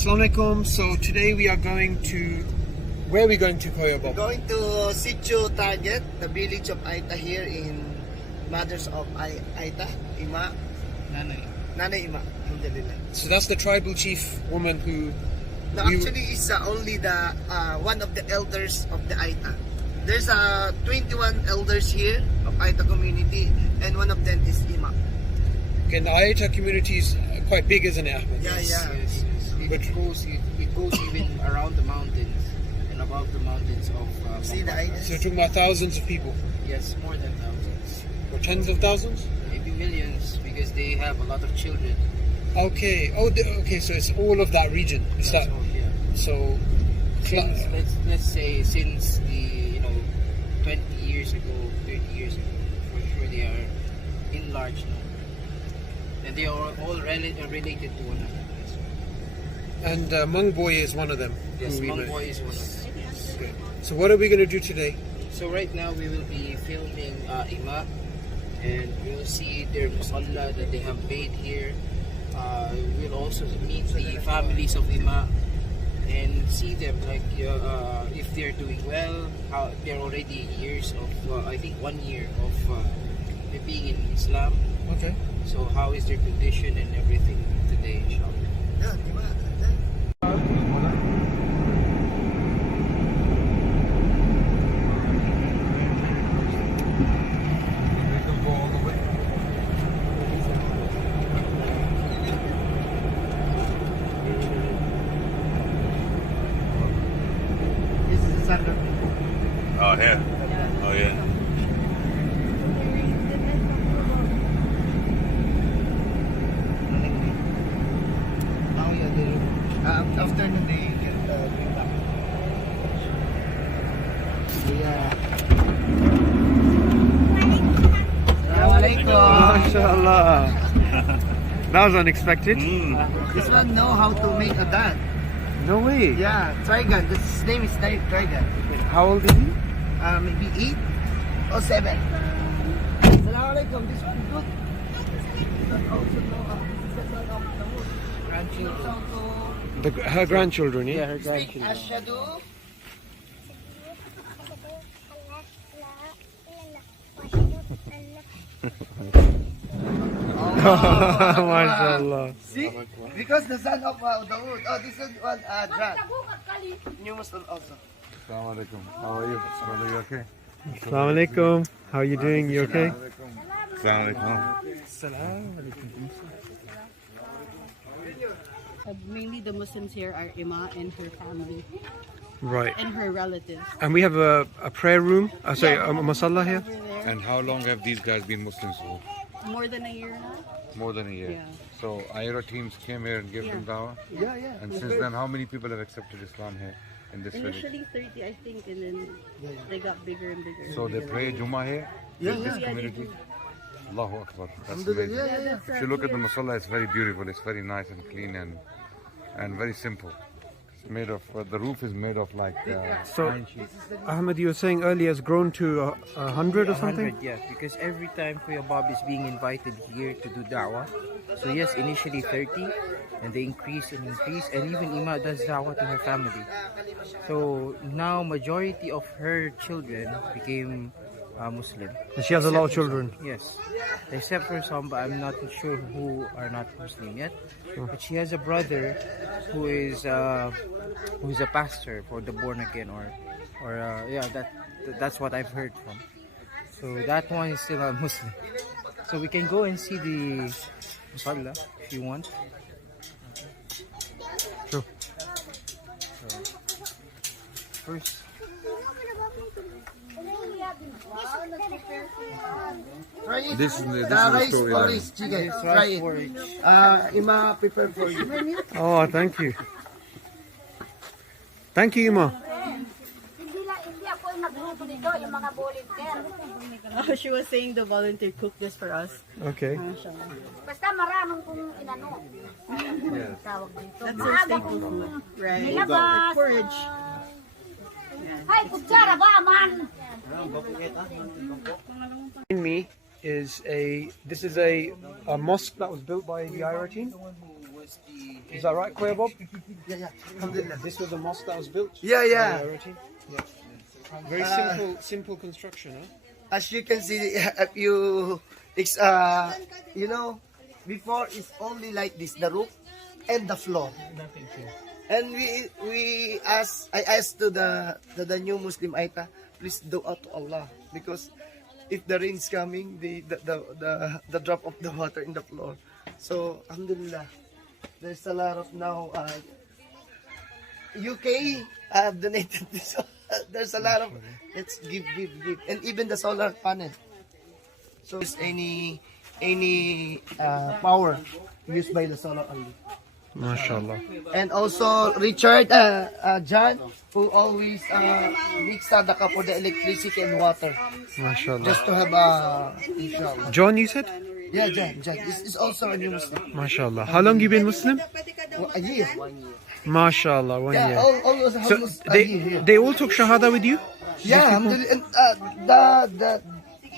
Assalamu alaikum. So today we are going to, where are we going to, Koya Bob? Going to Sitio Target, the village of Aita here in Mothers of Aita, Ima. Nanay Ima, alhamdulillah. So that's the tribal chief woman who... No, actually it's only the one of the elders of the Aita. There's 21 elders here of Aita community, and one of them is Ima. Okay, and the Aita community is quite big, isn't it, Ahmed? Yeah. Yes. It goes even around the mountains and above the mountains of See the Aita? So we're talking about thousands of people, Yes, more than thousands. or tens of thousands? Maybe millions, because they have a lot of children. Okay. Okay. So it's all of that region. It's That's that. all, yeah. So, Let's say since the 20 years ago, 30 years ago, for sure they are enlarged now. And they are all related to one another. and Mung Boy is one of them. Yes, who we Mong met. Boy is one of them. Okay. So what are we going to do today? So right now we will be filming Ima, and we'll see their musalla that they have made here. We'll also meet the families of Ima and see them, like if they're doing well. How they're already years of I think 1 year of being in Islam. Okay. So how is their condition and everything today, inshallah. Yeah, Ima. This is the center. Oh, here. Oh, yeah. After the day, get bring back. Yeah. Assalamualaikum. MashaAllah. That was unexpected. This one know how to make a gun. No way. Yeah, Trigun. His name is Trigun. How old is he? Maybe 8 or 7. Assalamualaikum. This one good. This one also know how to set up the wood. Grandchildren. Her grandchildren, yeah? Yeah, her grandchildren. Ashadu. MashaAllah. See? Because the son of Dawood. Oh, this is one drag. New Muslim also. Assalamu alaikum. How are you? Brother, you okay? Assalamu alaikum. How are you doing? You okay? Assalamu alaikum. Mainly the Muslims here are Ima and her family Right. and her relatives. And we have a prayer room, a masala here. Over there. And how long have these guys been Muslims for? More than a year now. More than a year. Yeah. So Ayra teams came here and gave them dawah. Yeah. And since then, how many people have accepted Islam here in this village? Initially 30, I think, and then they got bigger and bigger. So they pray Jummah here with this community. Allahu Akbar. That's amazing. Yeah. If you look at the masala, it's very beautiful. It's very nice and clean and very simple. It's made of the roof is made of like So, pine sheets. Ahmed, you were saying earlier it's grown to 100 or something? 100, yeah, because every time Kuya Bob is being invited here to do da'wah. So yes, initially 30, and they increase, and even Ima does da'wah to her family. So now majority of her children became Muslim. And she has a lot of Except for children. some, yes, except for some, but I'm not sure who are not Muslim yet. But she has a brother who is a pastor for the born again, that's what I've heard from. So that one is still a Muslim. So we can go and see the musalla if you want. Sure. So, first. Try it. This is the rice story. porridge chicken. Try it. Ima prepare for you. Oh, thank you. Thank you, Ima. Oh, she was saying the volunteer cooked this for us. Okay. Mashallah. Basta maraming kung inano. Tawag dito. That's her staple food, right? Nilabas. Porridge. Hay, kutsara ba, man? Behind me is a mosque that was built by the IRA team. The one who was the Is that right, Koya Bob? Yeah. Alhamdulillah. This was a mosque that was built? Yeah, yeah. Priority? Yeah. Very simple construction, huh? As you can see, you know, before it's only like this, the roof and the floor. And I asked to the new Muslim Aita, please dua to Allah, because if the rain's coming, the drop of the water in the floor. So alhamdulillah, there's a lot of now UK have donated this. There's a lot of let's give, and even the solar panel. So is any power used by the solar only. MashaAllah. And also Richard, John, who always mix sadaka for the electricity and water, MashaAllah. just to have inshallah. John, you said? Yeah, John. This is also a new Muslim. MashaAllah. How long you been Muslim? A year. MashaAllah, 1 Yeah, year. almost So almost a year. they all took Shahada with you? Yeah, alhamdulillah. And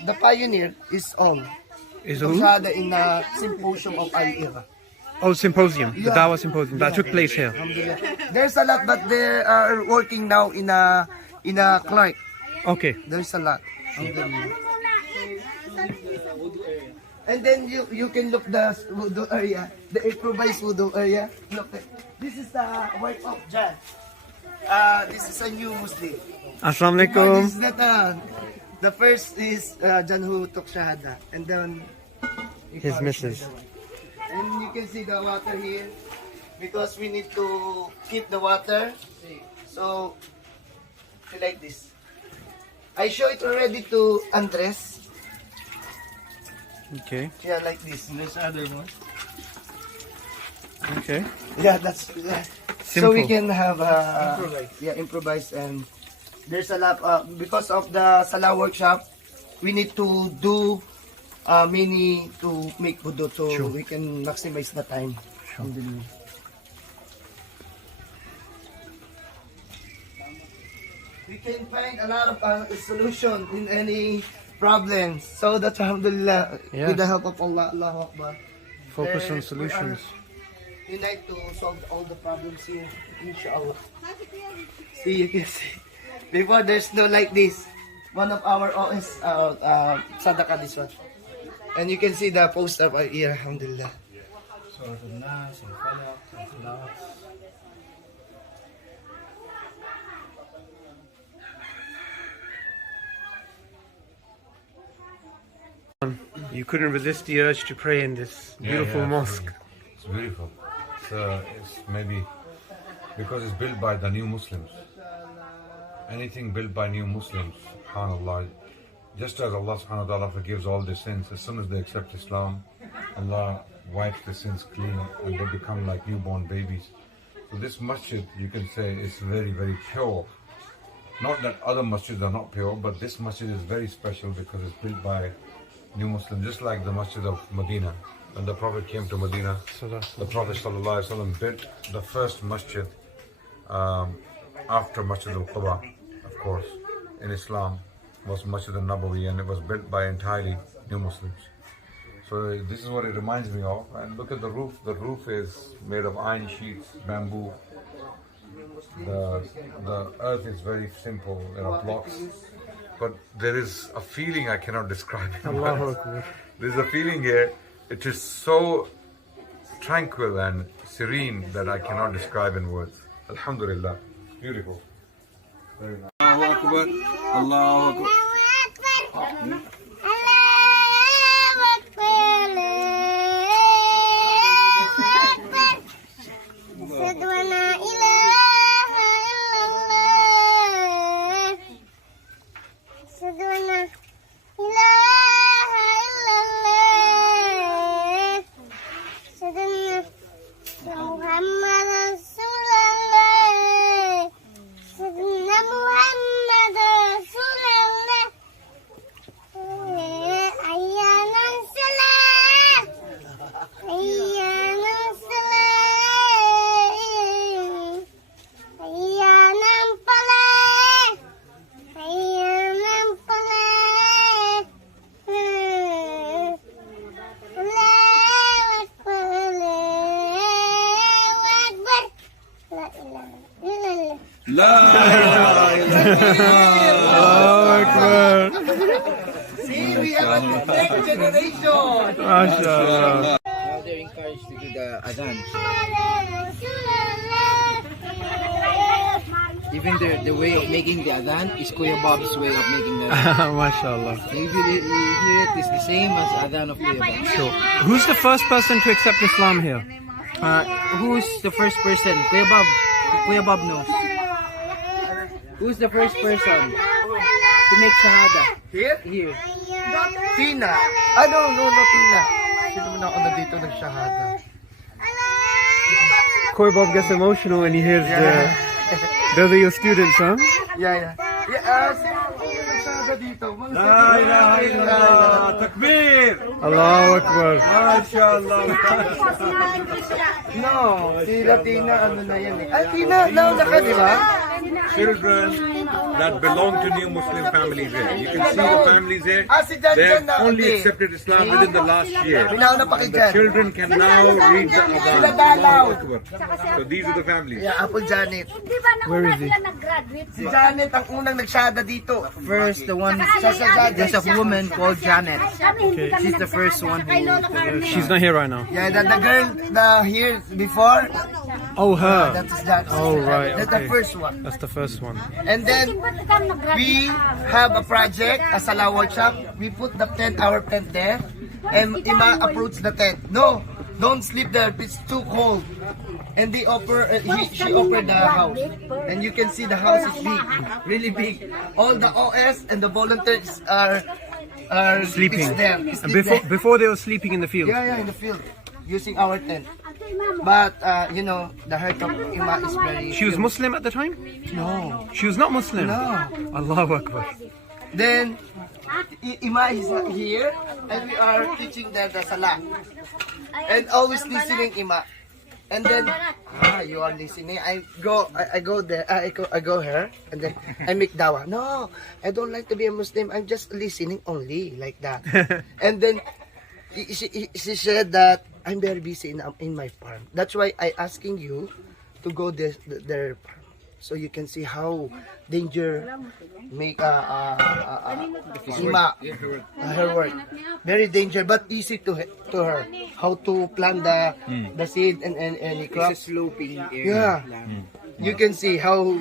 the pioneer is all. Is who? Shahada in the symposium of Al-Ira. Oh, symposium. The Yeah. Dawah symposium that took place here. Alhamdulillah. There's a lot, but they are working now in a Clark. Okay. There's a lot. Alhamdulillah. And then you can look the wudu area, the improvised wudu area. Look, this is the work of John. This is a new Muslim. Assalamu This alaikum. is not, the first is John who took Shahada, and then His missus. And you can see the water here, because we need to keep the water. So like this. I show it already to Andres. Okay. Yeah, like this. There's other one. Okay. Yeah, that's so Simple. we can have improvise, and there's a lot because of the Salah workshop. We need to do many to make wudu, so Sure. we can maximize the time. Alhamdulillah. We can find a lot of solution in any problems. So that's alhamdulillah, Yeah. with the help of Allah, Allahu Akbar. Focus on We are solutions. unite to solve all the problems here, inshallah. See, you can see. Before there's no like this. One of our OS, Sadaqah, this one. And you can see the poster right here, alhamdulillah. You couldn't resist the urge to pray in this beautiful mosque. It's beautiful. It's maybe because it's built by the new Muslims. Anything built by new Muslims, subhanAllah, just as Allah subhanahu wa ta'ala forgives all their sins, as soon as they accept Islam, Allah wipes the sins clean and they become like newborn babies. So this masjid, you can say, is very, very pure. Not that other masjids are not pure, but this masjid is very special because it's built by new Muslims, just like the masjid of Medina. When the Prophet came to Medina, the Prophet ﷺ built the first masjid after Masjid al-Quba, of course, in Islam, was Masjid al-Nabawi, and it was built by entirely new Muslims. So this is what it reminds me of. And look at the roof. The roof is made of iron sheets, bamboo. The earth is very simple, there are blocks. But there is a feeling I cannot describe. There's a feeling here, it is so tranquil and serene that I cannot describe in words. Alhamdulillah, beautiful. Very nice. Allahu Akbar, Allahu Akbar. See, we have a next generation. MashaAllah. Now they're encouraged to do the adhan. Even the way of making the adhan is Kuya Bob's way of making the adhan. MashaAllah. If you hear it, it's the same as adhan of Kuya Bob. Sure. Who's the first person to accept Islam here? Who's the first person? Kuya Bob. Kuya Bob knows. Who's the first person to make shahada? Here? Here. Tina. No, Tina. Sino mo na ako na dito nag-shahada? Koi Bob gets emotional when he hears those are your students, huh? Yeah. Sino mo na nag-shahada dito? Mga La ilaha illallah. Takbir. Allahu Akbar. MashaAllah. No, sila Tina, ano na yan eh. Ay, Tina, nauna ka, di ba? Children that belong to new Muslim families here. You can see the families here. Si Jan They Jan have na. only accepted Islam within the last year. Pinauna pa kay The Jan. children can now read the Sila Adhan. Dalaw. So these are the families. Yeah, Apple Janet. Di ba Where nauna is he? sila nag-graduate? Si Janet ang unang nagshahada dito. First, the one, there's a woman called Janet. She's the first one who. She's not here right now. Yeah, the girl here before, Oh, her. that is that. Oh, right, That's the okay. first one. That's the first one. And then we have a project, a Salah workshop. We put the tent, our tent there, and Ima approached the tent. No, don't sleep there. It's too cold. And they offer, she offered the house, and you can see the house is big, really big. All the OS and the volunteers are Sleeping. pitched there. And Sleep there. before they were sleeping in the field. Yeah, in the field, using our tent. But the heart of Ima is very. She was Muslim at the time? No. She was not Muslim? No. Allahu Akbar. Then Ima is here, and we are teaching them the Salah, and always listening Ima. And then you are listening. I go there. I go here, and then I make dawah. No, I don't like to be a Muslim. I'm just listening only like that. And then she said that I'm very busy in my farm. That's why I asking you to go their farm, so you can see how danger make Ima her work. Very danger, but easy to her. How to plant the seed and any crop. It's a sloping area. Yeah. You can see how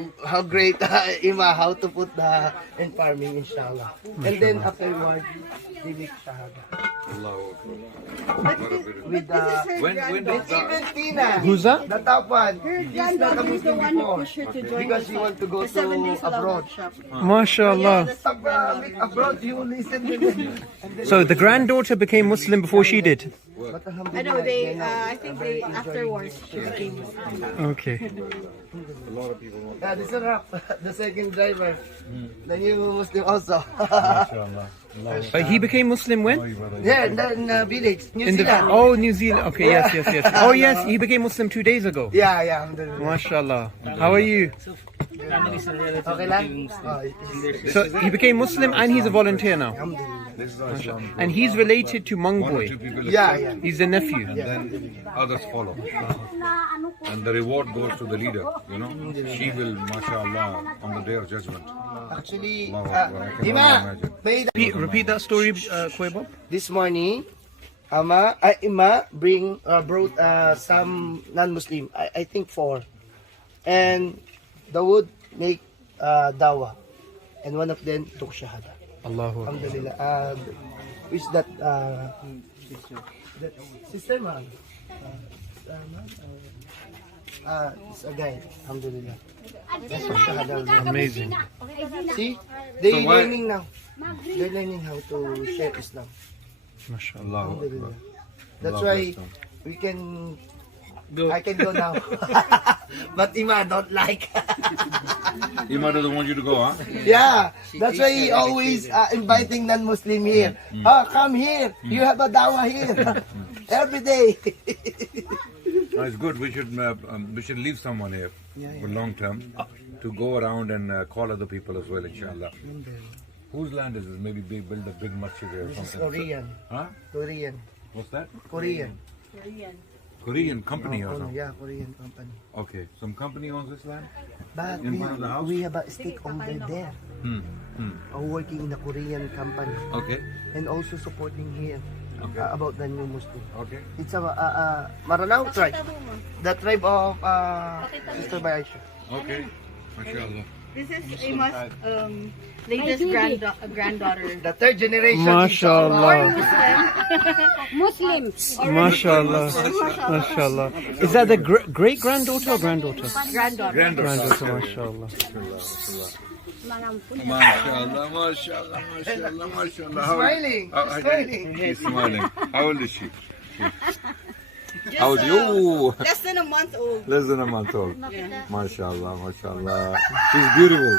great Ima, how to put the in farming, inshallah. And then afterward, they make shahada. With When did even Tina, Who's that? the top one, she's not a Muslim before because she want to go to abroad. MashaAllah. Abroad, you listen to them. So the granddaughter became Muslim before she did? But I know they, I think they, afterwards, she became Muslim. Okay. Yeah, this is Rap, the second driver, the new Muslim also. He became Muslim when? Yeah, in the village, New Zealand. Oh, New Zealand. Okay, yes. Oh, yes, he became Muslim 2 days ago. Yeah, alhamdulillah. MashaAllah. How are you? Okay lang? So he became Muslim and he's a volunteer now. And he's related to Mung one or Boy. two people Yeah. He's the nephew. then others follow. And the reward goes to the leader, you know. She will, mashallah, on the day of judgment. Actually, Allahu Akbar, I can only Ima, imagine. may Repeat that story, Koi Bob. this morning, Ima brought some non-Muslim, I think 4. And Dawood make dawah. And one of them took shahada. Allahu Akbar. Alhamdulillah. Which that sister man? It's a guy. Alhamdulillah. That's what shahada. Amazing. See, they So why- learning now. They're learning how to share Islam. MashaAllah. Allahu Akbar. Alhamdulillah. That's Allah why bless them. we can I can go now. But Ima don't like. Ima doesn't want you to go, huh? Yeah, that's why he always inviting non-Muslim here. Come here. You have a dawah here. Every day. No, it's good. We should leave someone here for long term to go around and call other people as well, inshallah. Whose land is this? Maybe build a big masjid here or This is something. Korean. Huh? Korean. What's that? Korean. Korean company or something? Yeah, Korean company. Okay, some company owns this land? But In front of the house? we have a stakeholder there, working in a Korean company, Okay, and also supporting here Okay. about the new Muslim. okay. It's a Maranao tribe, the tribe of Sister Baisha. Okay, mashallah. This is Ima's latest granddaughter. The third generation. MashaAllah. Muslim. MashaAllah. MashaAllah. Is that the great granddaughter or granddaughter? Granddaughter. Granddaughter, MashaAllah. MashaAllah, mashallah, mashallah, mashallah. Smiling. Smiling. She's smiling. How old is she? How old? You? Less than a month old. Less than a month old. Mashallah, mashallah. She's beautiful.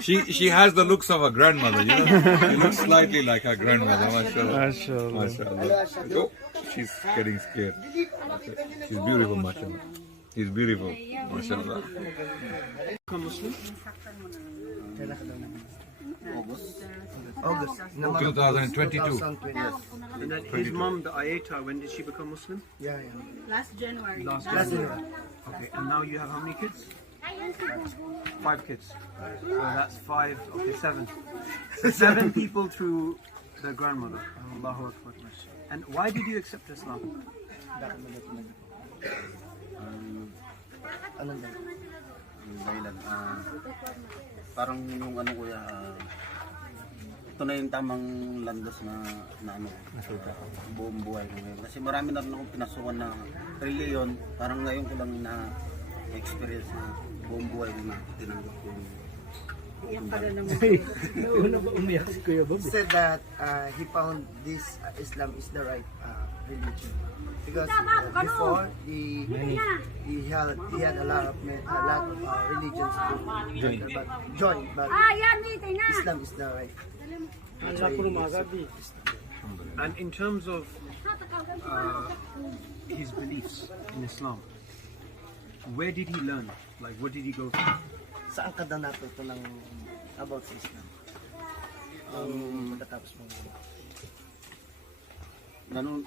She has the looks of a grandmother, you know. She looks slightly like her grandmother. Mashallah. MashaAllah. Mashallah. Oh, she's getting scared. She's beautiful, mashallah. She's beautiful, mashallah. August. 2022. 2020. And then his mom, the Ayeta, when did she become Muslim? Yeah. Last January. Last year. Okay, and now you have how many kids? 5 kids. So that's 5, okay, 7. So 7 people through the grandmother. Allahu Akbar. And why did you accept Islam? Anong dahilan. Parang yung ano kuya, ito na yung tamang landas na ano, buong buhay ko ngayon. Kasi marami na rin akong pinasukan na reliyon, parang ngayon ko lang na-experience na buong buhay ko na tinanggap ko yung He said that he found this Islam is the right religion because before he had a lot of religions to join, but Islam is the right. And in terms of his beliefs in Islam, where did he learn? Like, what did he go through? Saan ka daw natuto ng about sa Islam? Pagkatapos mo. nung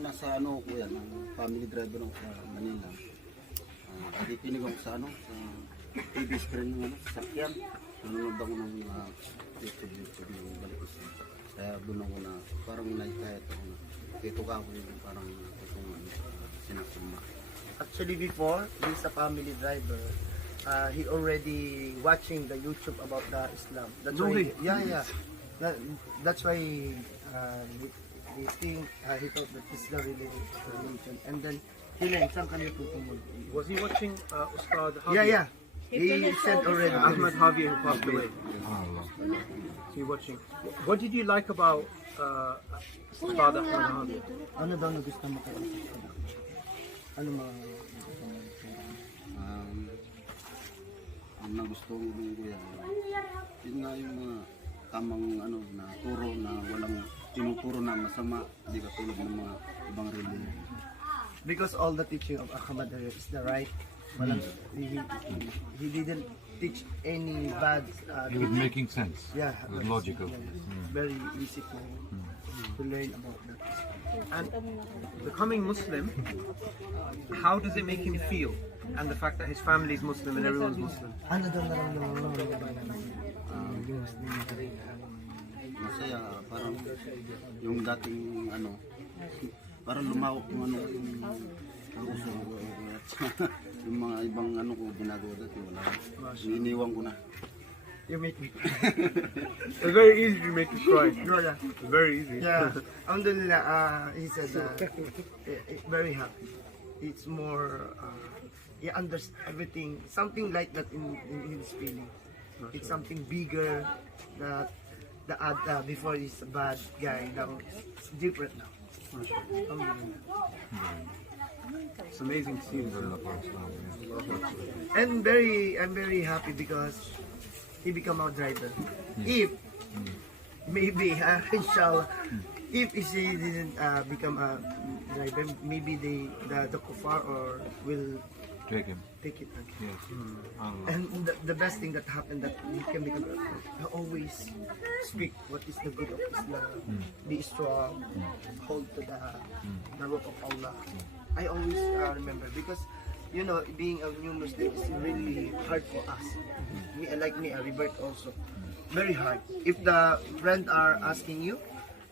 nasa ano kuya, ng family driver ako sa Manila. Tinig ako sa ano, sa TV screen ng ano, sasakyan. Nanonood ako ng YouTube ng balik ko siya. Kaya doon ako na, parang kahit ako na, ito ka ako yung parang itong sinasuma. Actually before, he's a family driver. He already watching the YouTube about the Islam. That's why, that's why he think he thought that this is the religion. And then he learned saan kanya tutungo. Was he watching Ustad Javier? Yeah. He said already. Ahmed Javier, who passed away. So you watching. What did you like about Ustad Ahmed Javier? Ano daw na gusto mo kay ano mga Ang nagustuhan ko ng kuya, yun nga yung mga tamang ano, na turo na walang tinuturo na masama, hindi katulad ng mga ibang religion. because all the teaching of Ahmad is the right. Walang, he didn't teach any bad. It was making sense. Yeah, It was logical. very easy to learn about that. And becoming Muslim, how does it make him feel? And the fact that his family is Muslim and everyone's Muslim. Ano daw nararamdaman mo Masaya, parang yung dating ano, parang lumawak yung ano, yung puso ko. Yung mga ibang ano ko ginagawa dati, wala. Iniiwan ko na. You make me. It's very easy to make you cry. It's very easy. Yeah, alhamdulillah, he said very happy. It's more, he understands everything, something like that in his feeling. It's something bigger that before he's a bad guy, now it's different now. It's amazing to see. And I'm very happy because he become our driver. If maybe inshallah, if he didn't become a driver, maybe the kuffar or will Take him. take it. Yes. And the best thing that happened that he can become always speak what is the good of Islam, be strong, hold to the rope of Allah. I always remember because you know, being a new Muslim is really hard for us. Me, like me, Rebirth also, very hard. If the friends are asking you,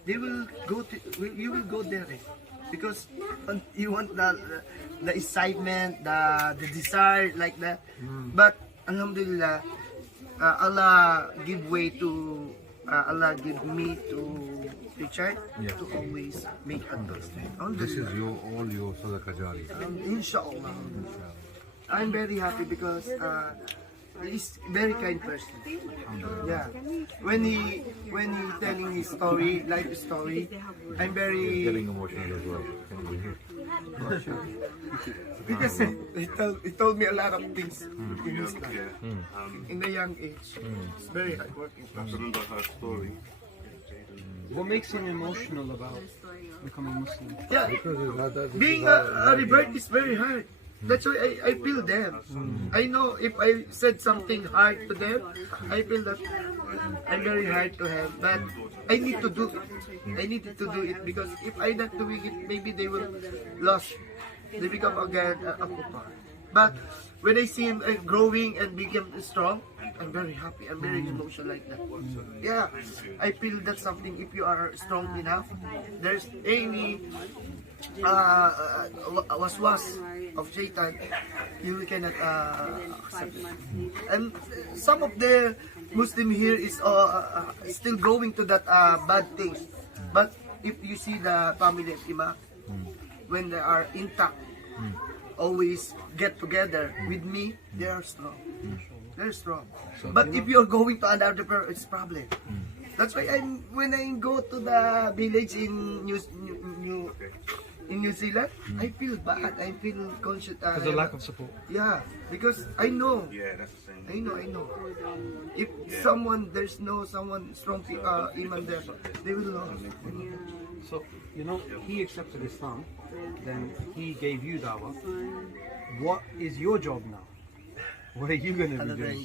they will go to, you will go there because you want the excitement, the desire like that. But Alhamdulillah, Allah give way to Allah give me to Richard to always make advancement. This is all your sadaqah jari. Inshallah. I'm very happy because he's very kind person. Yeah. When he telling his story, life story, I'm very Getting emotional as well. because he told me a lot of things in his life. In a young age. It's very hard working. What makes him emotional about becoming Muslim? Yeah. Being a rebirth is very hard. That's why I feel them. I know if I said something hard to them, I feel that I'm very hard to have. But I need to do it. I need to do it because if I'm not doing it, maybe they will lose. They become again a kuffar. But when I see him growing and become strong, I'm very happy. I'm very emotional like that. Yeah, I feel that something. If you are strong enough, there's any waswas of shaitan, you cannot accept it. And some of the Muslim here is still going to that bad things. But if you see the family of Imam, when they are intact, always get together with me, they are strong. They're strong. But if you're going to another person, it's problem. That's why when I go to the village in New Zealand, I feel bad. I feel conscious. Because of lack of support. Yeah, because I know. I know. If there's no someone strong imam there, they will lose. So, you know, he accepted Islam, then he gave you dawah. What is your job now? What are you going to be doing?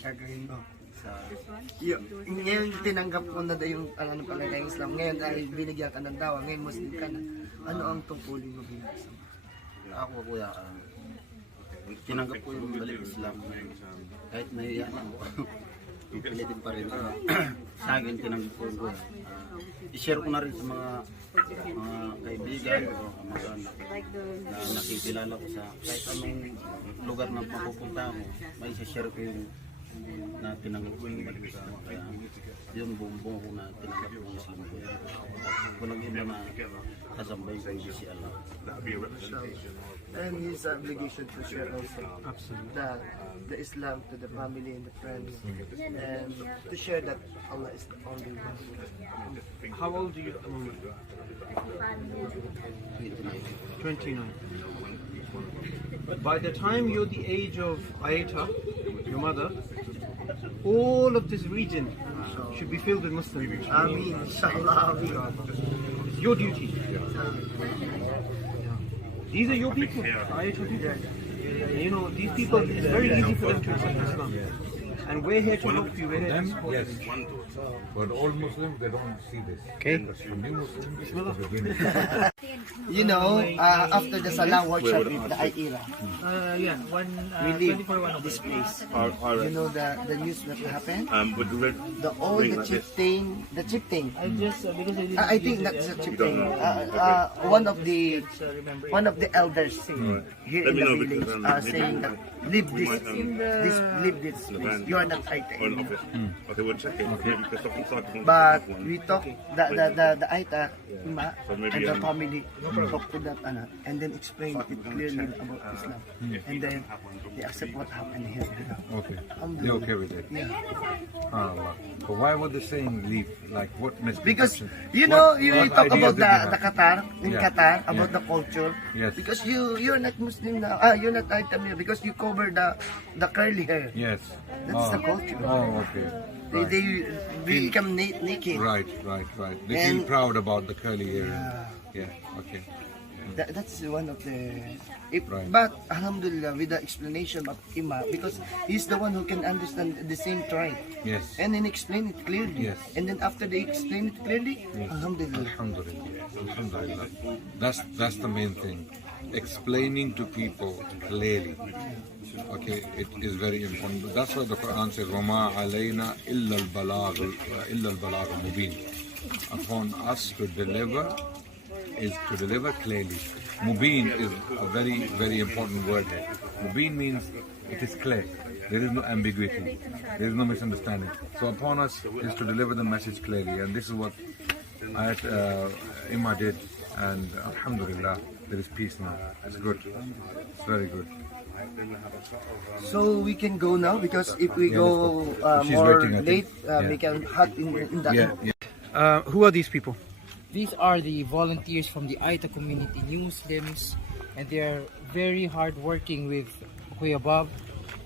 Ngayon tinanggap ko na yung palagay ng Islam. Ngayon ay binigyan ka ng dawa. Ngayon Muslim ka na. Ano ang tungkulin mo bilang Islam? Ako kuya, tinanggap ko yung balik Islam. Kahit nahiya na ako. Pilitin pa rin. Sa akin tinanggap ko yung kuya. I-share ko na rin sa mga kaibigan o mga na nakikilala ko sa kahit anong lugar na mapupunta ako, may i-share ko yung na tinanggap ko yung balik Islam. Kaya yun buong ko na tinanggap ko yung Islam ko. Walang iba na kasambay ko yung si Allah. And his obligation to share also the Islam to the family and the friends, and to share that Allah is the only one. How old are you at the moment? 29. By the time you're the age of Ayeta, your mother, all of this region should be filled with Muslims. Ameen. Inshallah. It's your duty. These are your people. Ayeta people. You know, these people, it's very easy for them to accept Islam. And we're here to help you. We're here to support Yes. you. But all Muslims, they don't see this. Okay. For new Muslims, You know, after the Salah workshop with the IERA, Yeah, we leave 24 this place. You know the news that happened? The chieftain. I just because I didn't I think that's a chieftain. One of the elders here in the village are saying that leave this place. You are not item. But we talk the Aita and the family talk to that and then explain it clearly about Islam, and then they accept what happened here. okay. They're okay with it. Yeah. But why would they saying leave? Like what Because misconception? you know What you idea talk about did they have? the Qatar in Yeah. Qatar about Yeah. the culture. Yes. Because you're not Muslim now. You're not item here because you cover the curly hair. Yes. That's the culture. Oh, okay. They become naked. Right. They feel And- proud about the curly hair. Yeah. Okay. That's one of the. Right. But Alhamdulillah, with the explanation of Imam, because he's the one who can understand the same tribe, Yes. and then explain it clearly. Yes. And then after they explain it clearly, Alhamdulillah. Alhamdulillah. Alhamdulillah. That's the main thing. explaining to people clearly. Okay, it is very important. That's why the Quran says, وَمَا عَلَيْنَا إِلَّا الْبَلَاغُ الْمُبِينُ. Upon us to deliver is to deliver clearly. Mubin is a very, very important word here. Mubin means it is clear. There is no ambiguity. There is no misunderstanding. So upon us is to deliver the message clearly. And this is what Ayat Imma did. And Alhamdulillah, there is peace now. It's good. It's very good. So we can go now, because if we go She's more waiting, I late, think. we can hug in the Who are these people? These are the volunteers from the Aita community, new Muslims, and they are very hard working with Kuya Bob.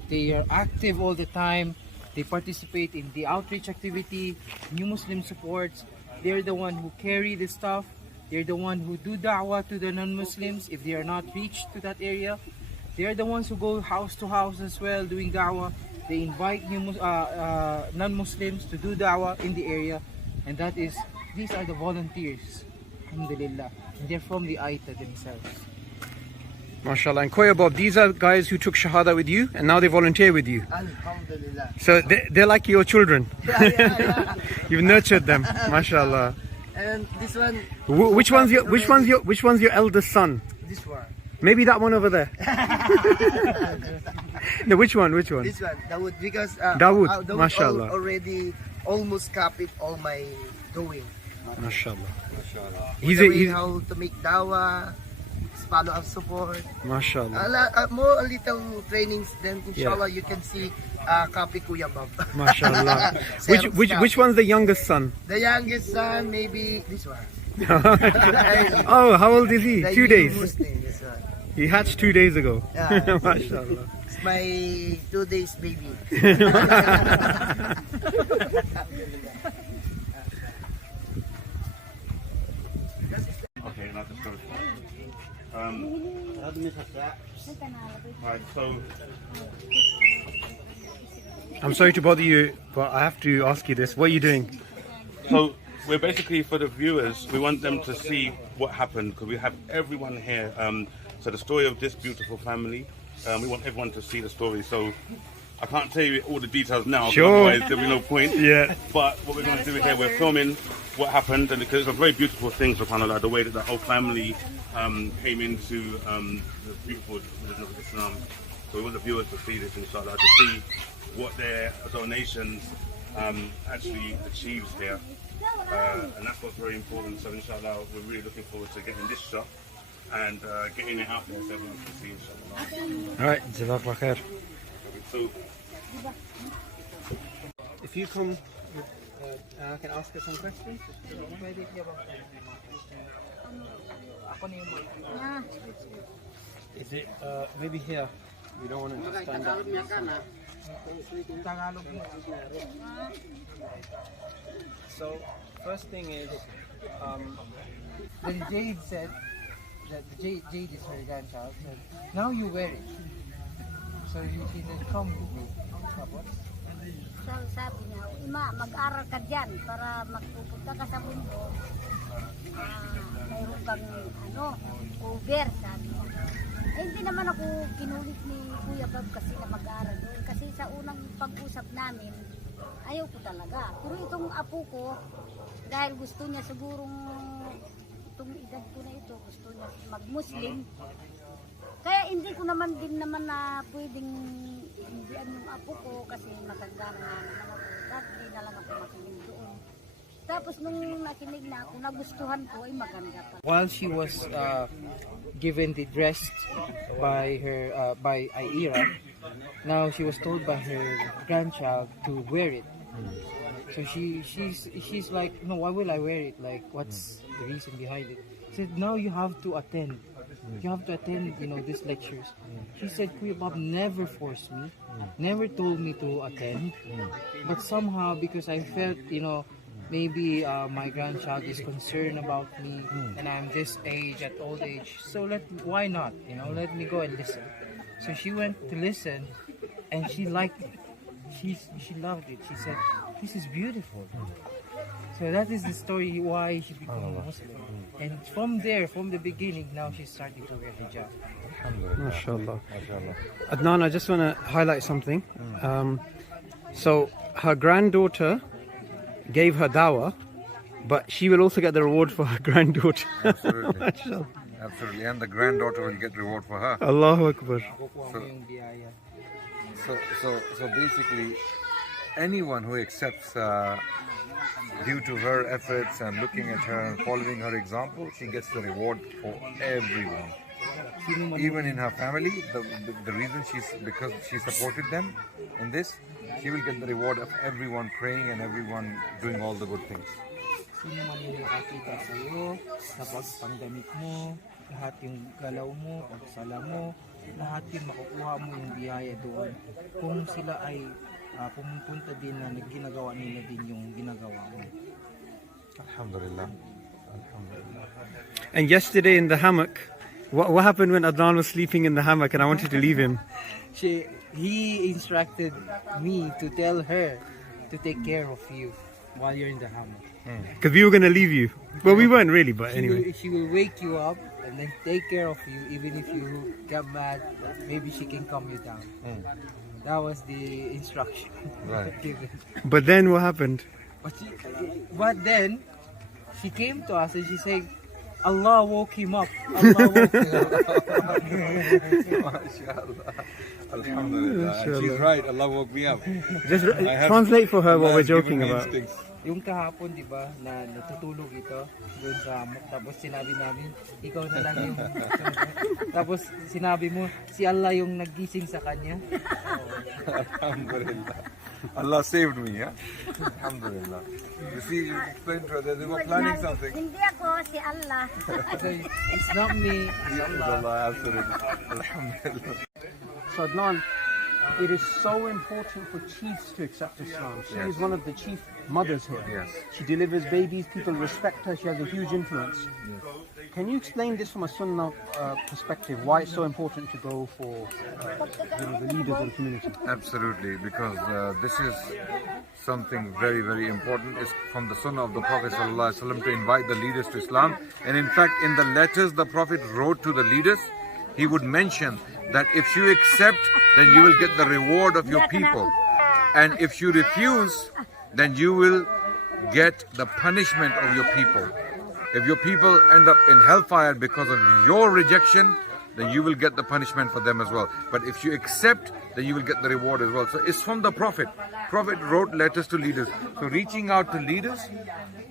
They are active all the time. They participate in the outreach activity, new Muslim supports. They're the one who carry the stuff. They're the one who do da'wah to the non-Muslims if they are not reached to that area. They're the ones who go house to house as well doing da'wah. They invite new non-Muslims to do da'wah in the area, and these are the volunteers. Alhamdulillah. And they're from the Aita themselves. MashaAllah. And Koya Bob, these are guys who took Shahada with you and now they volunteer with you. Alhamdulillah. So they're like your children. Yeah. You've nurtured them. MashaAllah. And this one. Which one's your eldest son? This one. Maybe that one over there. No, which one? This one, Dawood, because Dawood, Dawood mashallah. already almost copied all my doing. MashaAllah. He's how to make dawah, follow up support. MashaAllah. A little trainings, then inshallah you can see copy Kuya Bob. MashaAllah. which one's the youngest son? The youngest son, maybe this one. Oh, how old is he? The 2 days. Muslim, this one. He hatched 2 days ago. Yeah, MashaAllah. it's my 2 days baby. Okay, not the story. Right, so I'm sorry to bother you, but I have to ask you this. What are you doing? So we're basically, for the viewers, we want them to see what happened, because we have everyone here. So the story of this beautiful family, we want everyone to see the story. So I can't tell you all the details now, Sure. otherwise there'll be no point. Yeah. But what we're going to do here, we're filming what happened, and because it's a very beautiful thing, subhanAllah, the way that the whole family came into the beautiful religion of Islam. So we want the viewers to see this, inshallah, to see what their donations actually achieves here. And that's what's very important. So inshallah, we're really looking forward to getting this shot and getting it out there so everyone can see, inshallah. Alright, Jazakallah khair. So If you come, I can ask her some questions. Is it maybe here? You don't want to stand up. So first thing is, Then Jade said that Jade is her grandchild. Said, now you wear it. So she said, come with me. So, sabi niya, Ima, mag-aral ka dyan para magpupunta ka sa mundo. Mayroon kang over, sabi niya. Hindi naman ako kinulit ni Kuya Bob kasi na mag-aral doon. Kasi sa unang pag-usap namin, ayaw ko talaga. Pero itong apo ko, dahil gusto niya sigurong itong edad ko na ito, gusto niya mag-Muslim. Kaya hindi ko naman din naman na pwedeng hindihan yung apo ko kasi matanda na naman ako. Tapos hindi na lang ako makinig doon. Tapos nung nakinig na ako, nagustuhan ko ay maganda pa. While she was given the dress by her by Ira, now she was told by her grandchild to wear it. So she's like, no, why will I wear it? Like, what's the reason behind it? She said, now you have to attend. You have to attend, these lectures. She said, Kuya Bob never forced me, never told me to attend. But somehow, because I felt, maybe my grandchild is concerned about me, and I'm this age, at old age. So why not? Let me go and listen. So she went to listen, and she liked it. She loved it. She said, this is beautiful. So that is the story why she became a Muslim. And from there, from the beginning, now she's starting to wear hijab. MashaAllah. Adnan, I just want to highlight something. So her granddaughter gave her dawah, but she will also get the reward for her granddaughter. Absolutely. Absolutely. And the granddaughter will get reward for her. Allahu Akbar. So basically, anyone who accepts due to her efforts and looking at her and following her example, she gets the reward for everyone. Even in her family, the reason because she supported them in this, she will get the reward of everyone praying and everyone doing all the good things. Sino man yung nakakita sa'yo, sa pagpanggamit mo, lahat yung galaw mo, pagsala mo, lahat yung makukuha mo yung biyaya doon. Kung sila ay pumupunta din na ginagawa nila din yung ginagawa mo. Alhamdulillah. Alhamdulillah. And yesterday in the hammock, what happened when Adnan was sleeping in the hammock and I wanted to leave him? He instructed me to tell her to take care of you while you're in the hammock. Because we were going to leave you. Well, we weren't really, but anyway. She will wake you up and then take care of you, even if you get mad, maybe she can calm you down. That was the instruction given. But then what happened? But then she came to us and she said, Allah woke him up. Allah woke him up. MashaAllah. Alhamdulillah. She's right. Allah woke me up. Just translate for her what we're joking about. Yung kahapon, di ba, na natutulog ito doon sa hammock, tapos sinabi namin, ikaw na lang yung tapos sinabi mo, si Allah yung naggising sa kanya. Alhamdulillah. Allah saved me, yeah? Alhamdulillah. You see, you explained to her that they were planning something. Hindi ako, si Allah. It's not me, it's Allah. Allah, absolutely. Alhamdulillah. So Adnan, it is so important for chiefs to accept Islam. She is one of the chief mothers here. Yes. She delivers babies, people respect her, she has a huge influence. Yes. Can you explain this from a Sunnah perspective, why it's so important to go for the leaders of the community? Absolutely, because this is something very, very important. It's from the Sunnah of the Prophet ﷺ to invite the leaders to Islam. And in fact, in the letters the Prophet wrote to the leaders, he would mention that if you accept, then you will get the reward of your people. And if you refuse, then you will get the punishment of your people. If your people end up in hellfire because of your rejection, then you will get the punishment for them as well. But if you accept, then you will get the reward as well. So it's from the Prophet. Prophet wrote letters to leaders. So reaching out to leaders,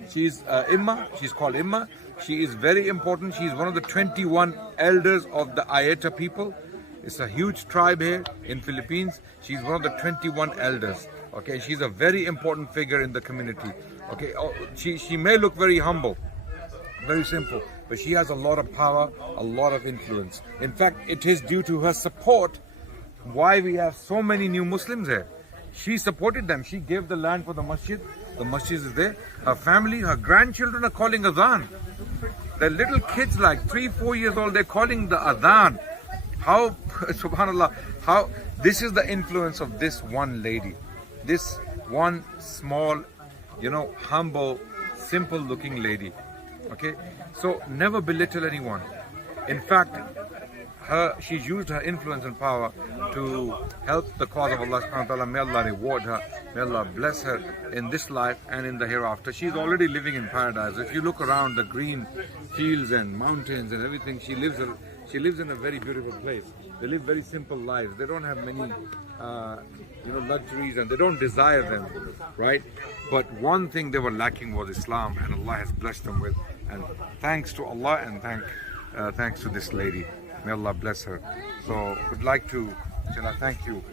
she's Imma, she's called Imma. She is very important. She's one of the 21 elders of the Ayeta people. It's a huge tribe here in Philippines. She's one of the 21 elders. Okay, she's a very important figure in the community. Okay, she may look very humble, very simple, but she has a lot of power, a lot of influence. In fact, it is due to her support why we have so many new Muslims here. She supported them. She gave the land for the masjid. The masjid is there. Her family, her grandchildren are calling adhan. They're little kids like 3-4 years old. They're calling the adhan. How, subhanallah, how this is the influence of this one lady. This one small, humble, simple looking lady. Okay, so never belittle anyone. In fact, she used her influence and power to help the cause of Allah subhanahu wa ta'ala. May Allah reward her. May Allah bless her in this life and in the hereafter. She's already living in paradise. If you look around the green fields and mountains and everything, she lives in a very beautiful place. They live very simple lives. They don't have many luxuries, and they don't desire them, right? But one thing they were lacking was Islam, and Allah has blessed them with. And thanks to Allah, and thanks to this lady. May Allah bless her. So would like to thank you,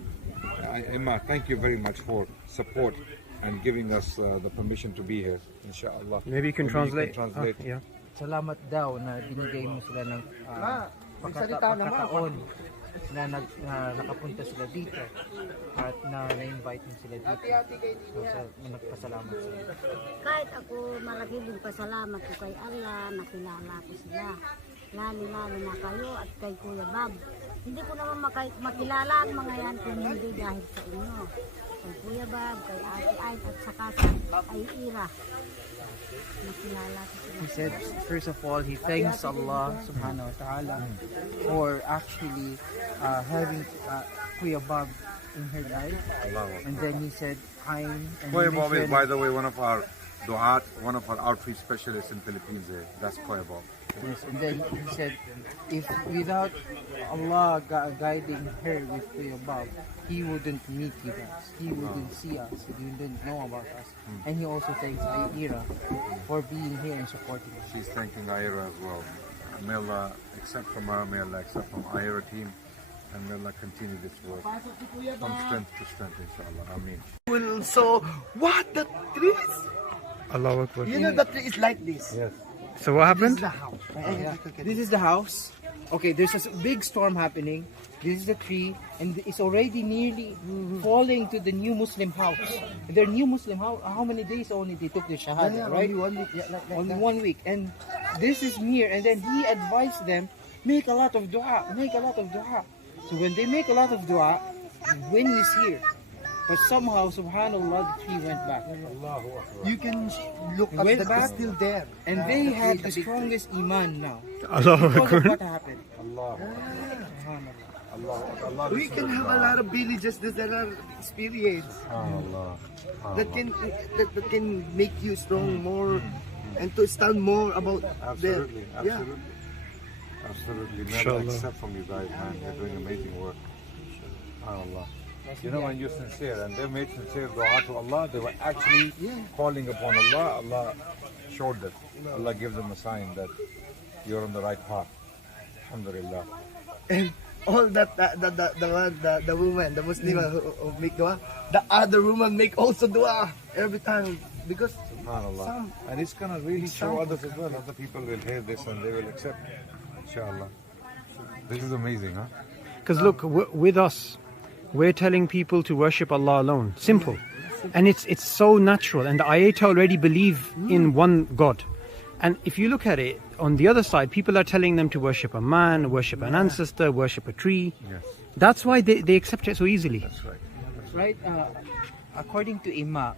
Imma. Thank you very much for support and giving us the permission to be here. Inshallah. Maybe you can translate. Yeah. Salamat daw na binigay mo sila ng pagkataon na nakapunta sila dito at na-invite mo sila dito. So, nagpasalamat sila. Kahit ako malaki din pasalamat ko kay Allah, nakilala ko sila. Lalo-lalo na kayo at kay Kuya Bob. Hindi ko naman makilala ang mga yan kung hindi dahil sa inyo. kay Kuya Bab, kay Ate Ay, at saka sa ay Ira. Nakilala ko sila. He said, first of all, he thanks Allah subhanahu wa ta'ala for actually having Kuya Bab in her life. And then he said, and Koya Bob is, by the way, one of our du'at, one of our outreach specialists in Philippines. That's Koya Bob. Yes, and then he said, if without Allah guiding her with Kuya Bob, he wouldn't meet you guys. He wouldn't see us. He wouldn't know about us. And he also thanks Ira for being here and supporting us. She's thanking Ira as well. May Allah accept from her, may Allah accept from Ira team, and may Allah continue this work from strength to strength, inshallah. Ameen. So, what the trees? Allahu Akbar. You know the tree is like this. Yes. So what This happened? is the house. This is the house. Okay, there's a big storm happening. This is the tree, and it's already nearly falling to the new Muslim house. Their new Muslim house, how many days only they took the Shahada, right? Only 1 week. Yeah, Only 1 week. And this is near, and then he advised them, make a lot of dua, make a lot of dua. So when they make a lot of dua, wind is here. But somehow, subhanAllah, the tree went back. You can look at Went that back, it's still there. and they have the strongest iman now. Allahu Because of Akbar. what happened. Allah. We can have a lot of villages that are experience Allah. that can make you strong more and to stand more about Absolutely, them. Yeah. absolutely. May Allah accept from you guys, man. You're doing amazing work. Allah. You know, when you're sincere, and they made sincere dua to Allah, they were actually calling upon Allah. Allah showed them. Allah gives them a sign that you're on the right path. Alhamdulillah. And all that the woman, the Muslim who make dua, the other woman make also dua every time because SubhanAllah. And it's gonna really show others as well. Other people will hear this and they will accept. Inshallah. This is amazing, huh? Because look, with us, we're telling people to worship Allah alone. Simple. And it's so natural. And the Ayat already believe in one God. And if you look at it, on the other side, people are telling them to worship a man, worship an ancestor, worship a tree. Yes. That's why they accept it so easily. That's right. Right? According to Imam,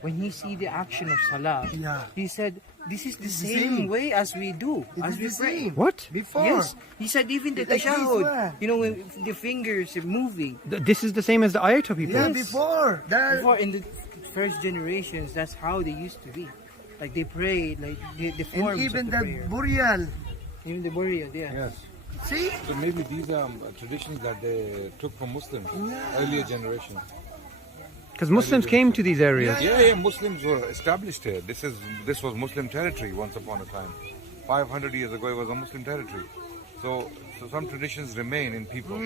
when he see the action of Salah, he said, this is the same way as we do, as we pray. What? Before. Yes, he said even the Like this tashahud, one. you know, when the fingers are moving. This is the same as the Ayat people. Yeah, before that. Before, in the first generations, that's how they used to be. Like they prayed, like the forms And even of the the prayer. burial. Even the burial, yeah. Yes. See? So maybe these are traditions that they took from Muslims, earlier generation. Because Muslims came to these areas. Yeah, Muslims were established here. This was Muslim territory once upon a time. 500 years ago, it was a Muslim territory. So some traditions remain in people.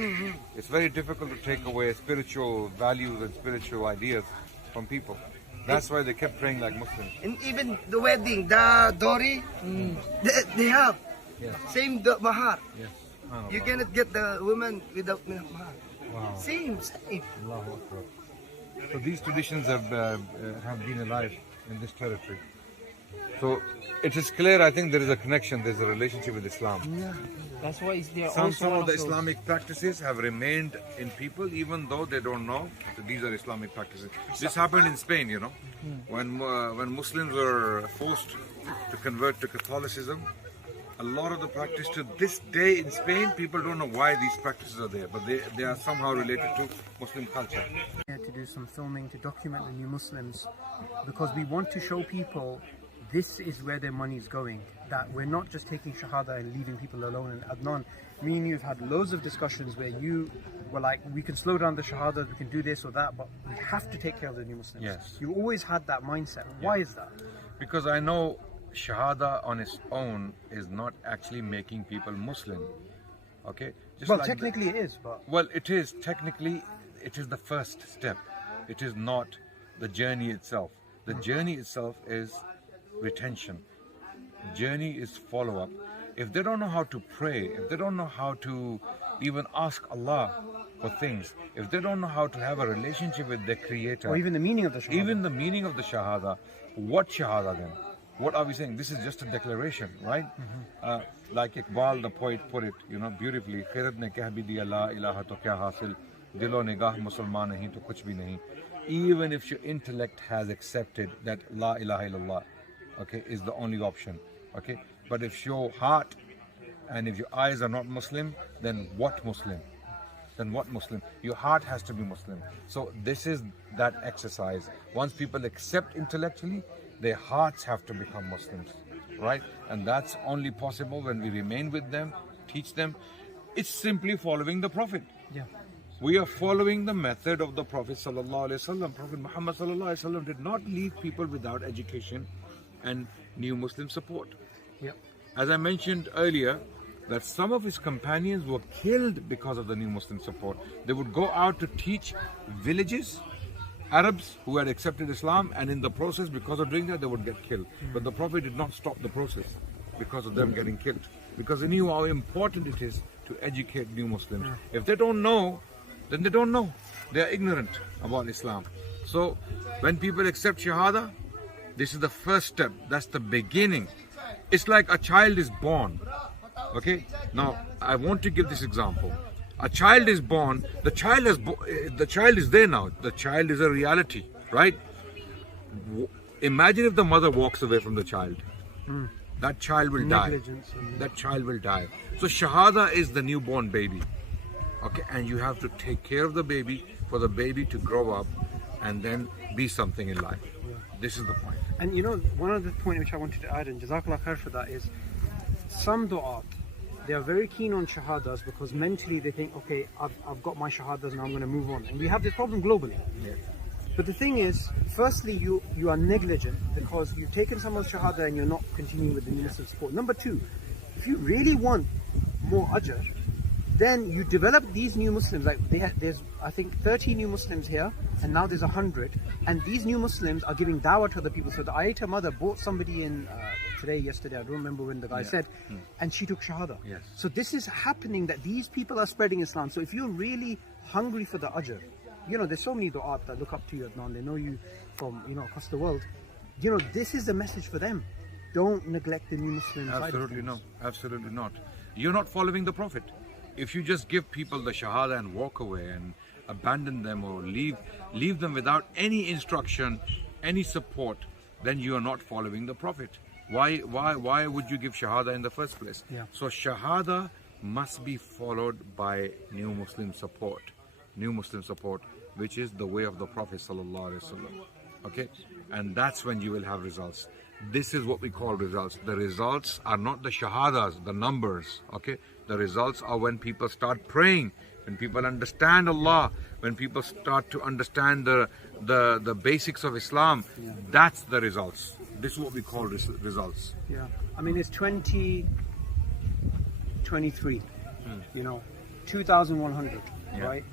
It's very difficult to take away spiritual values and spiritual ideas from people. That's why they kept praying like Muslims. And even the wedding, the dowry, they have same the mahar. Yes. You cannot get the woman without mahar. Wow. Same. Allahu Akbar. So these traditions have been alive in this territory. So it is clear, I think there is a connection, there is a relationship with Islam. Yeah. That's why it's there. Some of the Islamic practices have remained in people even though they don't know that these are Islamic practices. This happened in Spain, you know, when Muslims were forced to convert to Catholicism. A lot of the practice to this day in Spain, people don't know why these practices are there, but they are somehow related to Muslim culture. To do some filming to document the new Muslims, because we want to show people this is where their money is going, that we're not just taking Shahada and leaving people alone. And Adnan, me and you have had loads of discussions where you were like, we can slow down the Shahada, we can do this or that, but we have to take care of the new Muslims. Yes. You always had that mindset. Why is that? Because I know Shahada on its own is not actually making people Muslim. Okay? Just Well, like technically it is, but... Well, it is. Technically, it is the first step. It is not the journey itself. The journey itself is retention. Journey is follow-up. If they don't know how to pray, if they don't know how to even ask Allah for things, if they don't know how to have a relationship with their Creator, Or even the meaning of the Shahada. even the meaning of the Shahada, what Shahada then? What are we saying? This is just a declaration, right? Like Iqbal, the poet, put it, you know, beautifully. Khairat ne keh bhi diya la ilaha to kya hasil, dilo nigah musalman nahi to kuch bhi nahi. even if your intellect has accepted that La ilaha illallah, okay, is the only option, okay? But if your heart and if your eyes are not Muslim, then what Muslim? Then what Muslim? Your heart has to be Muslim. So this is that exercise. Once people accept intellectually, their hearts have to become Muslims, right? And that's only possible when we remain with them, teach them. It's simply following the Prophet. Yeah. We are following the method of the Prophet sallallahu alaihi wasallam. Prophet Muhammad sallallahu alaihi wasallam did not leave people without education and new Muslim support. Yeah. As I mentioned earlier, that some of his companions were killed because of the new Muslim support. They would go out to teach villages, Arabs who had accepted Islam, and in the process, because of doing that, they would get killed. But the Prophet did not stop the process because of them getting killed, because he knew how important it is to educate new Muslims. If they don't know, then they don't know. They are ignorant about Islam. So when people accept Shahada, this is the first step. That's the beginning. It's like a child is born. Okay? Now, I want to give this example. A child is born, the child is there now. The child is a reality, right? Imagine if the mother walks away from the child. That child will die. That child will die. So Shahada is the newborn baby. Okay, and you have to take care of the baby for the baby to grow up and then be something in life. This is the point. And you know, one other point which I wanted to add, and Jazakallah khair for that, is some du'at, they are very keen on shahadas because mentally they think, okay, I've got my shahadas, now I'm going to move on. And we have this problem globally. Yeah. But the thing is, firstly, you are negligent because you've taken someone's shahada and you're not continuing with the new Muslim support. Number two, if you really want more ajr, then you develop these new Muslims. Like there's, I think, 30 new Muslims here, and now there's 100. And these new Muslims are giving dawah to other people. So the Ayata mother brought somebody in yesterday, I don't remember when the guy said, and she took shahada. Yes. So this is happening, that these people are spreading Islam. So if you're really hungry for the ajr, you know, there's so many du'at that look up to you, Adnan. They know you from, you know, across the world. You know, this is the message for them. Don't neglect the new Muslims. Absolutely no. Absolutely not. You're not following the Prophet. If you just give people the shahada and walk away and abandon them or leave them without any instruction, any support, then you are not following the Prophet. Why would you give shahada in the first place? Yeah. So shahada must be followed by new Muslim support. New Muslim support, which is the way of the Prophet sallallahu alaihi wasallam. Okay, and that's when you will have results. This is what we call results. The results are not the shahadas, the numbers. Okay, the results are when people start praying, when people understand Allah, when people start to understand the basics of Islam. That's the results. This is what we call results. Yeah, I mean, it's 2023. You know, 2,100. Yeah. Right?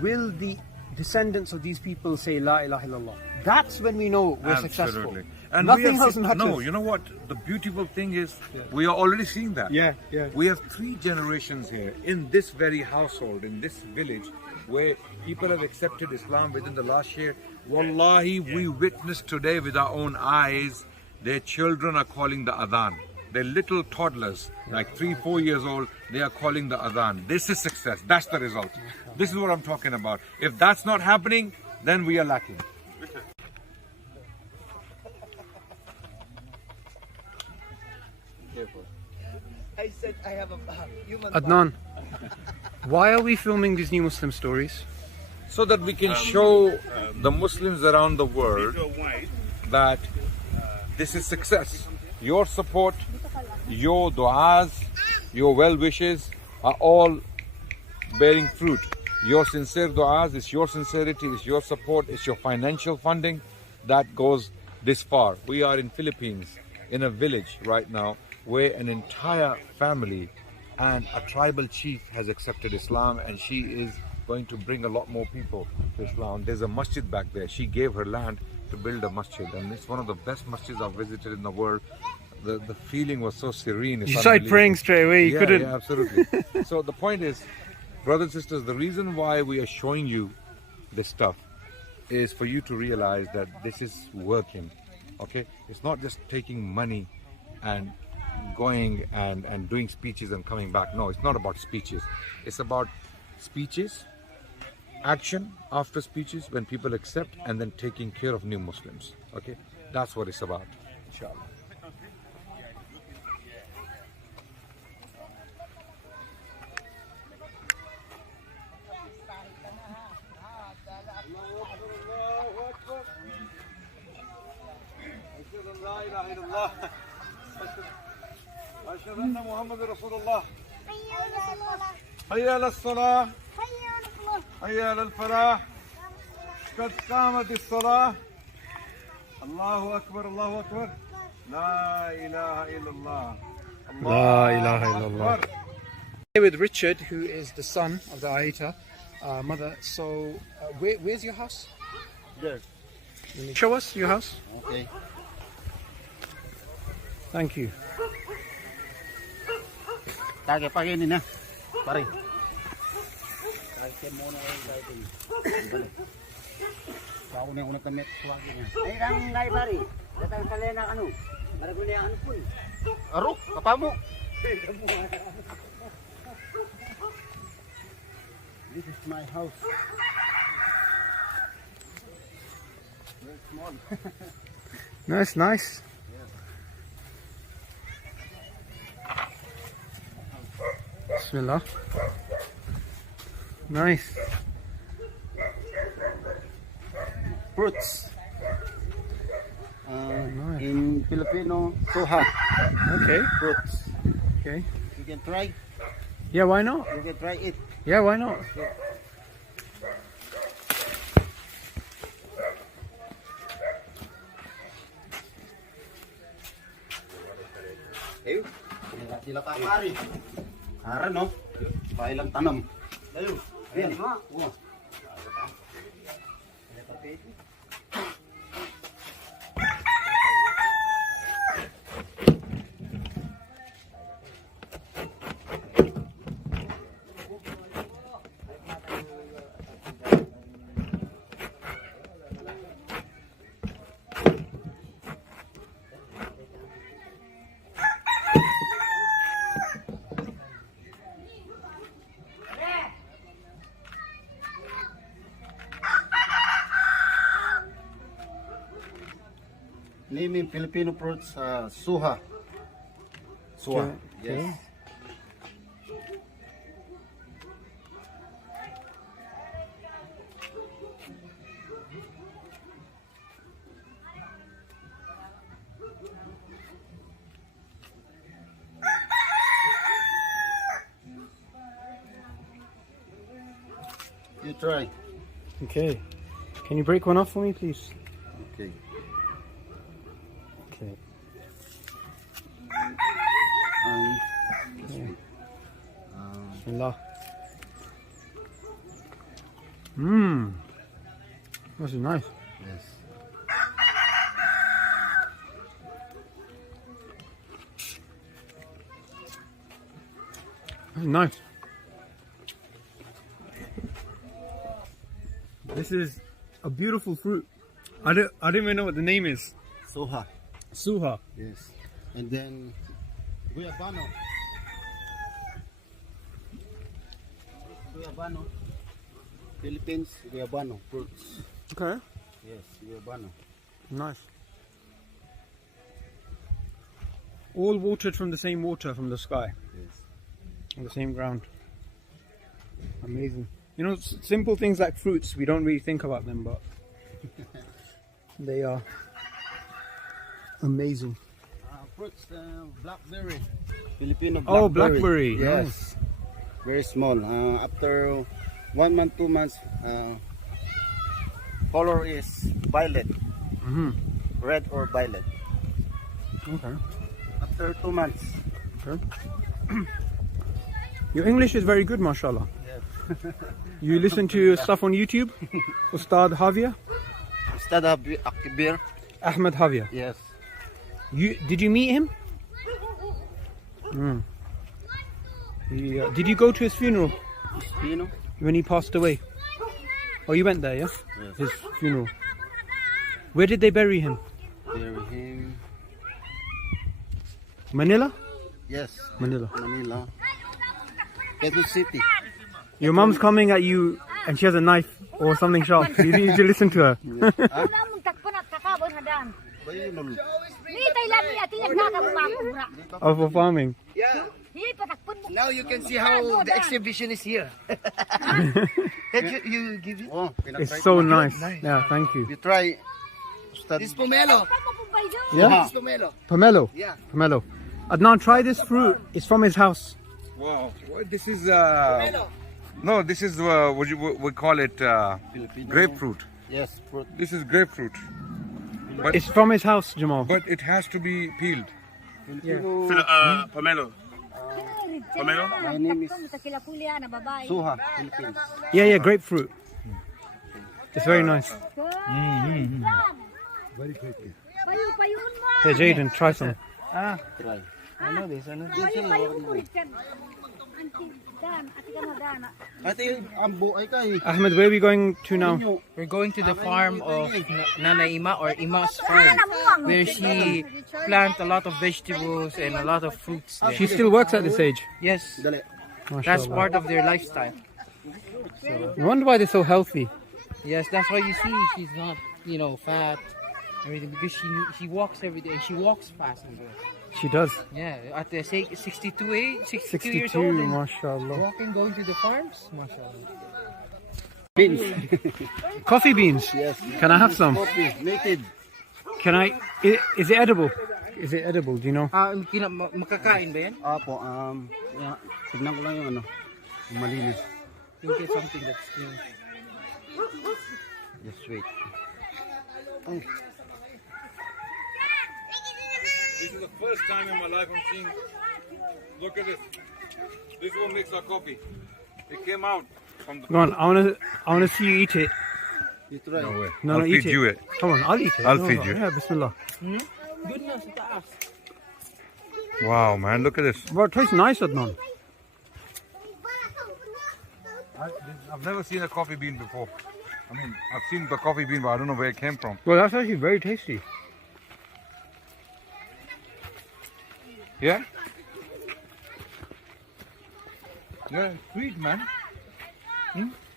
Will the descendants of these people say La ilaha illallah? That's when we know we're successful. And nothing else matters. No, you know what? The beautiful thing is, we are already seeing that. Yeah. We have 3 generations here in this very household, in this village, where people have accepted Islam within the last year. Wallahi, we witnessed today with our own eyes, their children are calling the adhan. They're little toddlers, like 3-4 years old, they are calling the adhan. This is success. That's the result. This is what I'm talking about. If that's not happening, then we are lacking. I said I have a human. Adnan, why are we filming these new Muslim stories? So that we can show the Muslims around the world that this is success. Your support, your du'as, your well wishes are all bearing fruit. Your sincere du'as, it's your sincerity, it's your support, it's your financial funding that goes this far. We are in Philippines, in a village right now, where an entire family and a tribal chief has accepted Islam, and she is going to bring a lot more people to Islam. There's a masjid back there. She gave her land to build a masjid, and it's one of the best masjids I've visited in the world. The feeling was so serene. You started praying straight away. You couldn't. Yeah, absolutely. So the point is, brothers and sisters, the reason why we are showing you this stuff is for you to realize that this is working. Okay, it's not just taking money and going and doing speeches and coming back. No, it's not about speeches. It's about speeches, action after speeches, when people accept, and then taking care of new Muslims. Okay, that's what it's about, inshallah. أشهد أن محمد رسول الله. حي على الصلاة. حي على الفلاح. قد قامت الصلاة. الله أكبر الله أكبر. لا إله إلا الله. La ilaha illallah. Here with Richard, who is the son of the Aita mother. So, where's your house? There. Show us your house. Okay. Thank you. Tage pagini na. Pare. Kaya mo na kayo din. Kau na una kami tuwagi niya. Ay lang ngay pare. Datang kali na ano. Maraguli ang ano pun. Aro, papa mo. This is my house. Very small. No, it's nice. Bismillah. Nice. Fruits. Nice. In Filipino, soha. Okay. Fruits. Okay. You can try. Yeah, why not? You can try it. Yeah, why not? Ayo. Sila ka pare. Ara no. Pailang tanam. Ayo. Ayan. Oh. Name in Filipino fruits, suha. Suha. Okay. Yes. You try. Okay. Can you break one off for me, please? Okay. Okay. Bismillah. Mmm. This is nice. Yes. This is nice. This is a beautiful fruit. I don't even know what the name is. Soha. Suha. Yes. And then Guyabano. Guyabano. Philippines, Guyabano fruits. Okay. Yes, Guyabano. Nice. All watered from the same water from the sky. Yes. On the same ground. Amazing. You know, simple things like fruits, we don't really think about them, but they are amazing. Fruits, blackberry. Filipino blackberry. Oh, blackberry. Yes. Nice. Very small. After 1 month, 2 months, color is violet. Mm-hmm. Red or violet. Okay. After 2 months. Okay. Your English is very good, mashallah. Yes. You listen to stuff on YouTube? Ustad Javier? Ustad Akibir. Ahmed Javier. Yes. Did you meet him? Mm. Did you go to his funeral Pino? when he passed away? Oh, you went there, yeah? Yes. His funeral. Where did they bury him? Bury him. Manila? Yes. Manila. Manila. Quezon City. Your mom's coming at you and she has a knife or something sharp. You need to listen to her. Una mong takpan at kakabon hadan. Ni Thailand ni ati nagkakamabra. Oh, for farming. Yeah. Hi patakpon mo. Now you can see how the exhibition is here. you give it? Oh, It's so nice. Yeah, thank you. You try. Ustad. This pomelo. Yeah? This pomelo. Pomelo. Yeah. Pomelo. Adnan, try this fruit. It's from his house. Wow. This is no, this is what we call it grapefruit. Yes, fruit. This is grapefruit. But It's from his house, Jamal. but it has to be peeled. Pomelo. Pomelo? My name is Suha, Philippines. Yeah, grapefruit. It's very nice. Payu-payun mo. Hey, Jaden, try some. Try. I know this. Payu-payun mo Richard. Dan, ati ka mo dan. Ate, ang buhay ka eh. Ahmed, where are we going to now? We're going to the farm of Nana Ima or Ima's farm, where she plants a lot of vegetables and a lot of fruits there. She still works at this age. Yes, Dali. that's Mashallah. part of their lifestyle. I wonder why they're so healthy. Yes, that's why you see she's not, fat, everything, because she walks every day and she walks fast as well. She does. Yeah, at the 62 age, 62 62, years old, and mashallah. walking, going to the farms, mashallah. Beans. Coffee beans. Yes. Can I have some? Coffee, native. Can I? Is it edible? Is it edible? Do you know? Makakain ba yan? Apo, tignan ko lang yung yung malinis. You'll get something that's clean. Just wait. This is the first time in my life I'm seeing. Look at this. This one makes our coffee. It came out from the. Go on. I wanna see you eat it. You try. No way. No, I'll eat feed you it. Come on, I'll eat it. I'll No, feed you. Yeah, Bismillah. Good na sa taas. Wow, man, look at this. Bro, it tastes nice, Adnan. I've never seen a coffee bean before. I mean, I've seen the coffee bean, but I don't know where it came from. Well, that's actually very tasty. Yeah? Yeah, it's sweet, man.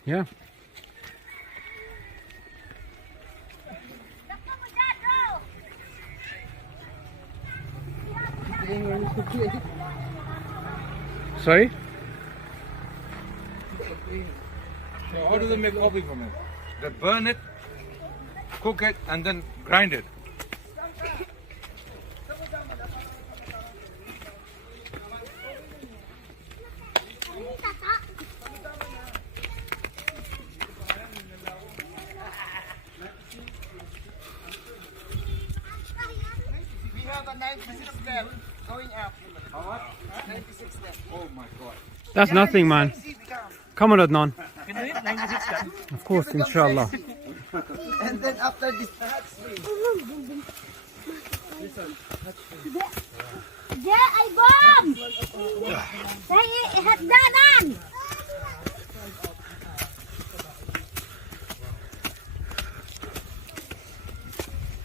Yeah. Sorry? So how do they make coffee from it? They burn it, cook it, and then grind it. We have a 96 step going up. How much? 96 step. Oh my God. That's nothing, man. Come on, Adnan. Can you eat 96 ka? Of course, inshallah. And then after this, Yeah, ay bom. Say ihaddanan.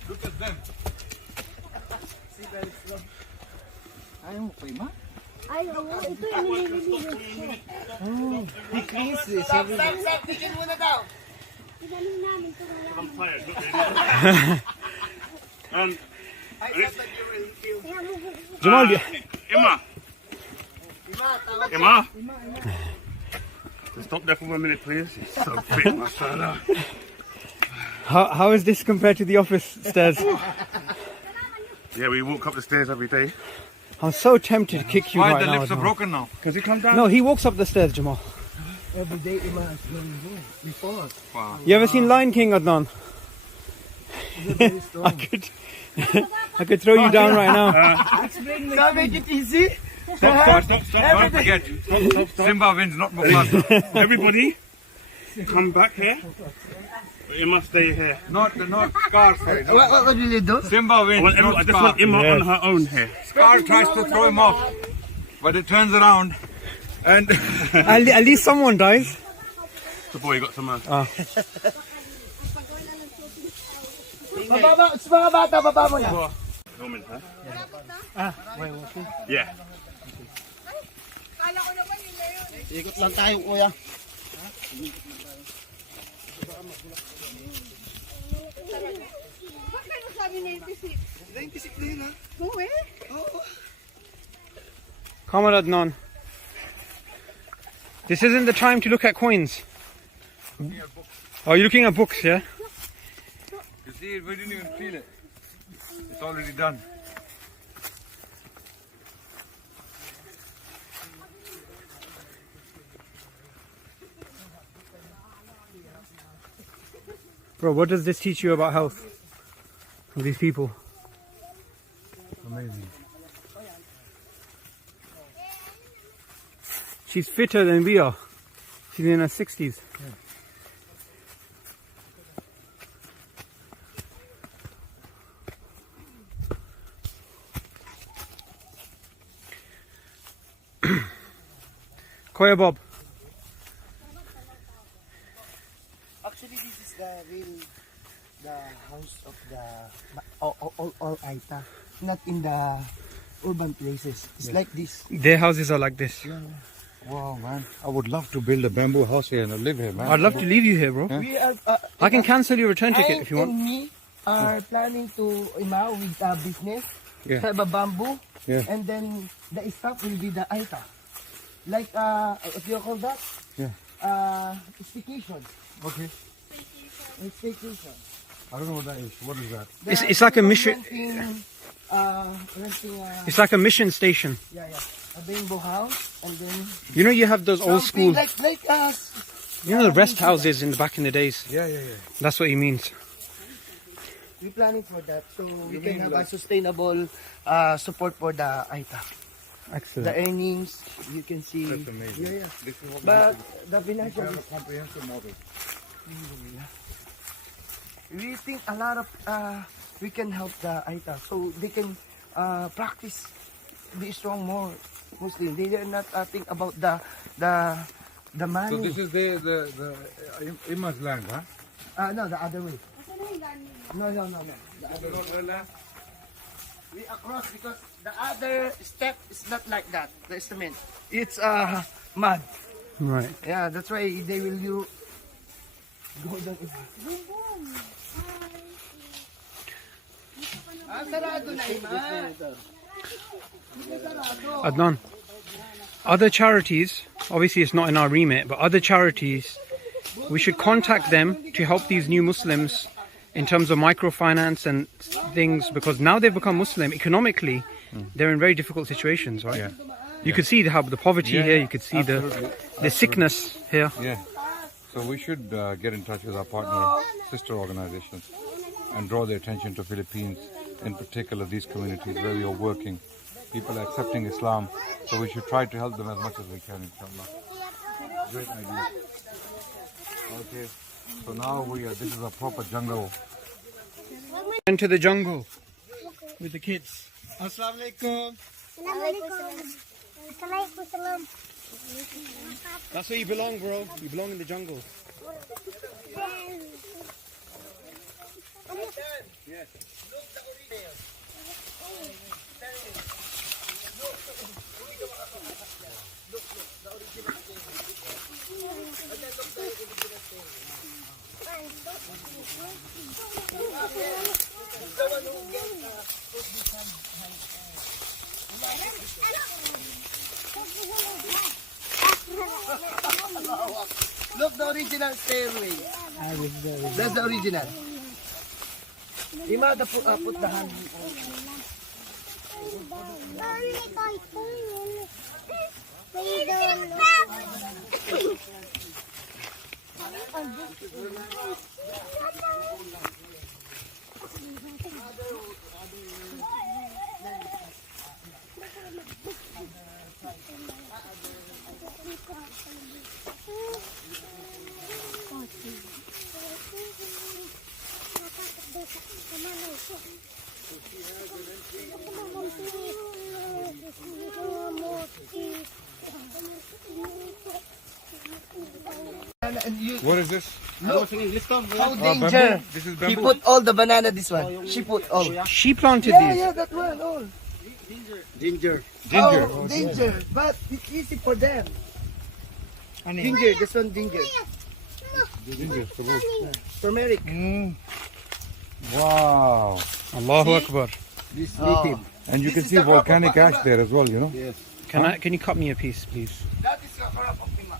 Look at them. Ayaw mo pa, Ma? Ay, oo, ito yung nililigo. stop, tigil muna daw. Igaling namin ito. I'm tired. Um, I thought that you will feel. Jamal, Emma. Just stop there for 1 minute, please. It's so fit, mashallah. how is this compared to the office stairs? Yeah, we walk up the stairs every day. I'm so tempted to kick you Why right the now. lifts are Adnan. broken now? Can you come down? No, he walks up the stairs, Jamal. Every day, Ima is going to go. Before. Wow. You ever seen Lion King, Adnan? I could throw you down right now. So make it easy. Stop. Don't forget. Stop. Simba wins, not Mufasa. Everybody, come back here. You must stay here. Not Scar. Sorry. What will you do? Simba I wins, want, not I just Scar. want Emma Yes. on her own here. Scar tries to throw him off, but it turns around and At least someone dies. The boy got some. Bababa, sa mga bata, baba mo na. Filming, huh? Wait, okay. Yeah. Ikot lang tayo, kuya. Come on, Adnan. This isn't the time to look at coins. Oh, you're looking at books, yeah? You see it, we didn't even feel it. It's already done. Bro, what does this teach you about health? Of these people? Amazing. She's fitter than we are. She's in her 60s. Koya Bob. Actually, this is the house of the all Aita, not in the urban places. It's like this. Their houses are like this. Wow, man. I would love to build a bamboo house here and live here, man. I'd love to leave you here, bro. We are. I can cancel your return ticket if you want. And me are planning to with a business. Yeah. Have a bamboo. Yeah. And then the stuff will be the Aita. Like what do you call that? Yeah. Staycation. Okay. Staycation. I don't know what that is. What is that? It's like a mission. Renting It's like a mission station. yeah. A bamboo house, and then You know, you have those old school, like us. you know, the rest houses in the back in the days. Yeah. That's what he means. We're planning for that, so we can have a sustainable support for the Aita. Excellent. The earnings, you can see. That's amazing. Yeah. This is what But the we financial, have a comprehensive model. we think a lot of we can help the Aita, so they can practice, be strong more Muslim. They are not think about the money. So this is the Imam's land, huh? No, the other way. No. The other way. We across because the other step is not like that. The cement, it's mud. Right. Yeah, that's why they will go down. Sarado na Adnan, other charities, obviously it's not in our remit, but other charities, we should contact them to help these new Muslims in terms of microfinance and things, because now they've become Muslim economically, they're in very difficult situations, right? Yeah. You could see how the poverty here, you could see the sickness here. Yeah. So we should get in touch with our partner sister organizations and draw their attention to Philippines, in particular these communities where we are working. People are accepting Islam, so we should try to help them as much as we can, inshallah. Great idea. Okay, so now this is a proper jungle. Into the jungle with the kids. Assalamu alaikum. That's where you belong, bro. You belong in the jungle. Yes. Look, the original stairway. That's the original. Ima, put the hand. What is this? Look, how danger. Bamboo? This is He bamboo. put all the banana, this one. She put all. She planted these. Yeah, that one, all. Ginger. Ginger. Oh, danger. But it's easy for them. Ginger, this one ginger. Ginger, sabur. Turmeric. Wow. Allahu Akbar. This Oh. native. And you This can is see the crop volcanic of ash there as well, you know. Yes. Can you cut me a piece, please? That is the crop of Ima.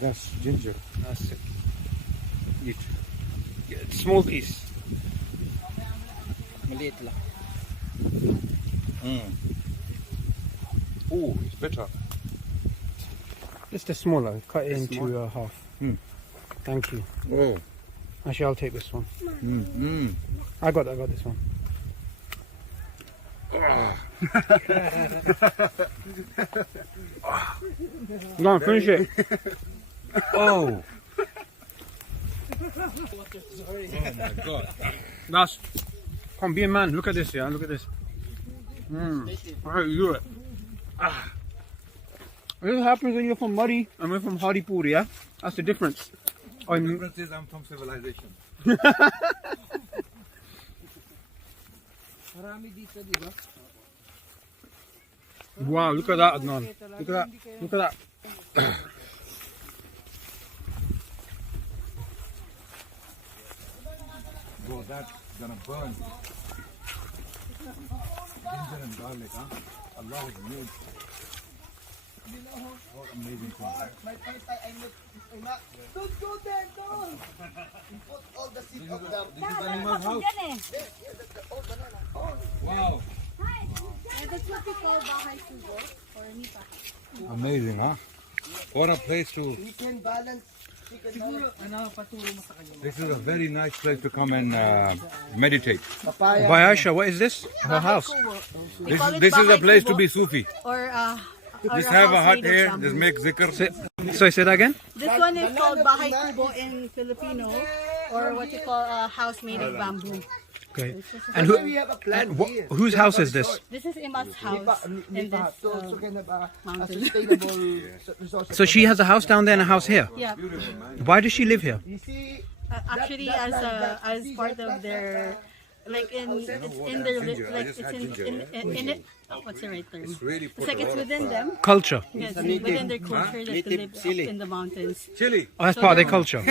That's ginger. That's it. Eat. Small piece. Maliit lang. Oh, it's bitter. Just a smaller. Cut it into half. Thank you. Oh. Actually, I'll take this one. Mm. I got this one. Go on, finish it. Oh. Oh my God. That's. Come, be a man. Look at this, yeah. Look at this. How you do it? This happens when you're from Murray and we're from Haripur, yeah? That's the difference. The difference is I'm from civilization. Marami dito, di ba? Wow, look at that, Adnan. Look at that. Look at that. Bro, that's gonna burn. Ginger and garlic, huh? Allah is made. What amazing thing. Don't go there, don't. Put all the seed of the... This is animal's house. Wow. That's what we call bahay kubo or nipa. Amazing, huh? What a place to... We can balance. This is a very nice place to come and meditate. Papaya. By Aisha, what is this? Her house. This is a place to be Sufi. Or Just have a hut here, just make zikr. Sorry, say that again? This one is called bahay kubo in Filipino, or what you call a house made of bamboo. Okay. And who, We have a plan and here. whose house is this? This is Ima's house in Nipa, this so can have a mountain. sustainable resources. So she has a house down there and a house here. Yeah, Why does she live here? You see, actually as part of their like it's in their like it's in it. Oh, what's the right term? Really It's like it's within them. Culture. Yes, within their culture that to live up in the mountains. Chili. Oh, that's part of their culture.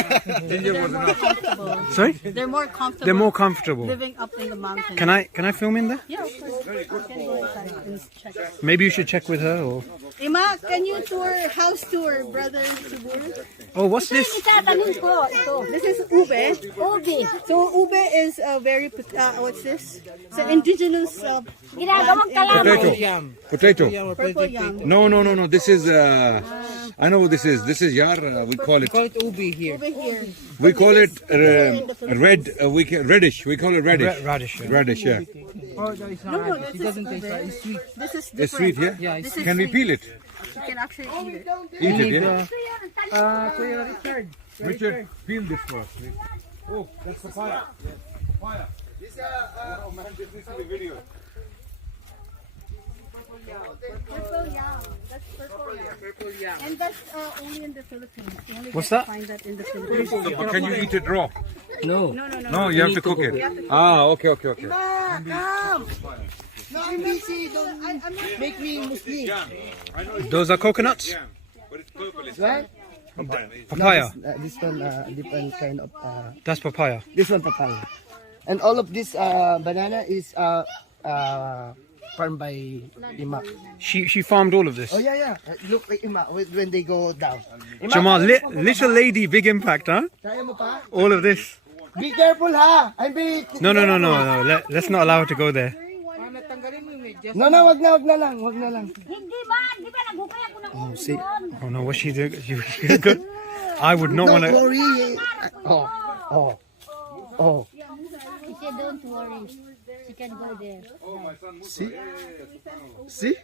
They're more comfortable. Sorry? They're more comfortable. They're more comfortable. living up in the mountains. Can I film in there? Yeah, of course. Can go inside and check. Maybe you should check with her or... Ima, can you house tour, brother Subur? Oh, what's this? Itatanim ko ito. This is ube. Ubi. So ube is a very what's this? It's an indigenous Ginagawang kalamay. Potato. purple yam. No. This is, I know what this is. This is yar, we call it. Call it ubi here. Over here. We call it reddish. We call it reddish. Radish. Yeah. Radish, yeah. Oh, no, it's not. No, It this doesn't is taste like ube. it's sweet. This is different. It's sweet, yeah? Yeah, it's This is Can we sweet. peel it? You can actually eat it. Eat it, yeah? Kuya Richard. Richard, peel this for us, please. Oh, that's papaya. Papaya. this Oh man, this needs to be video. Purple yam. That's purple yam. And that's only in the Philippines. You only What's get that? to find that in the Philippines. But can you eat it raw? No. No, you have to cook it. Ah, okay. Ma, come. No, I'm busy. Don't make me Muslim. Those are coconuts? But it's purple. It's Right? Papaya. This one, different kind of. That's papaya. This one papaya. And all of this banana is farmed by Ima. She farmed all of this. Oh yeah. Look like Ima when they go down. Ima, Jamal, little lady, big impact, huh? kaya mo pa? All of this. Be careful ha! I'm very... No. Let's not allow her to go there. No, wag na lang. Hindi ba? Di ba naghukay ako ng ulo doon? Oh no, what's she doing? Good. I would not want Don't to. worry. Oh. She said, don't worry. She can go there. See?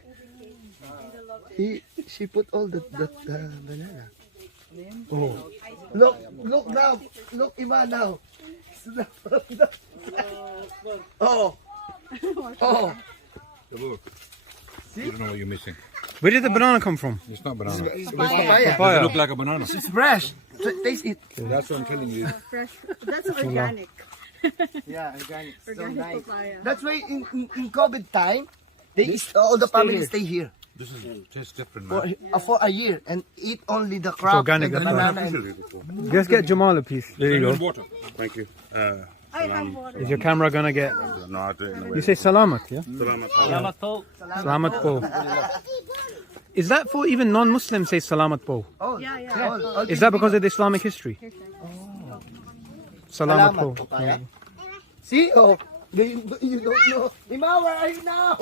She put all the banana. Oh. Look now. Look Ima now. Oh. I don't know what you're missing. Where did the banana come from? It's not banana. It's papaya. Does it look like a banana? It's fresh. Taste it. That's what I'm telling you. Fresh. That's organic. Yeah, organic. So Organic nice. papaya. That's why in COVID time, all the family stay here. This is tastes different, for, man. for a year and eat only the crab organic, and the that's banana. And, Just get Jamal a piece. There you go. Water. Thank you. Is your camera gonna get? No, I do it in a way. You say salamat, yeah? Salamat. Salamat po. Is that for even non-Muslims say salamat po? oh, Yeah. Is that because of the Islamic history? Salamat po. Salamat po kaya. See, oh, you don't know. Ima, where are you now?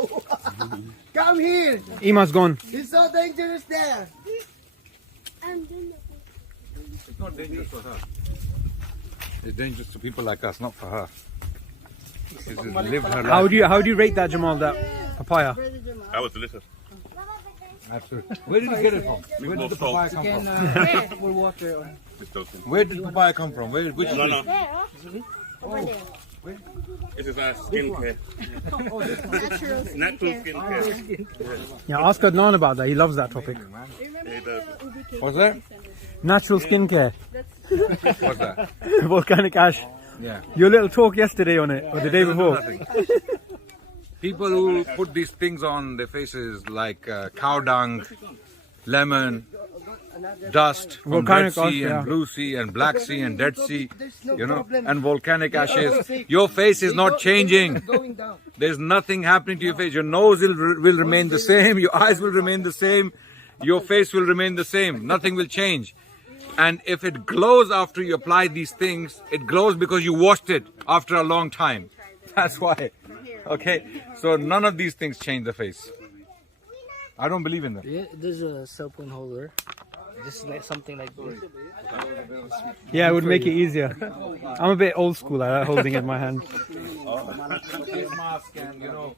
Come here. Ima's gone. It's so dangerous there. It's not dangerous for her. It's dangerous to people like us, not for her. She's just lived her How life. do you rate that, Jamal? That papaya? That was delicious. Absolutely. Where did you get it from? Where did the papaya come from? We'll water on. Just joking. Where did papaya come from? Which No, tree? no. This is our skincare. Natural skincare. Yeah, ask Adnan about that. He loves that topic. Yeah, it does. What's that? Natural skincare. What's that? Volcanic ash. Yeah. Your little talk yesterday on it, or the day before. Nothing. People who put these things on their faces like cow dung, lemon, dust from Volcanic Red ash, Sea yeah. and Blue Sea and Black Sea and Dead Sea, you know, and volcanic ashes. Your face is not changing. Going down. There's nothing happening to your face. Your nose will remain the same. Your eyes will remain the same. Your face will remain the same. Nothing will change. And if it glows after you apply these things, it glows because you washed it after a long time. That's why. Okay? So none of these things change the face. I don't believe in them. Yeah, there's a cell phone holder. Just like something like this. Yeah, it would make it easier. I'm a bit old school. I like holding it in my hand. Face mask and, you know,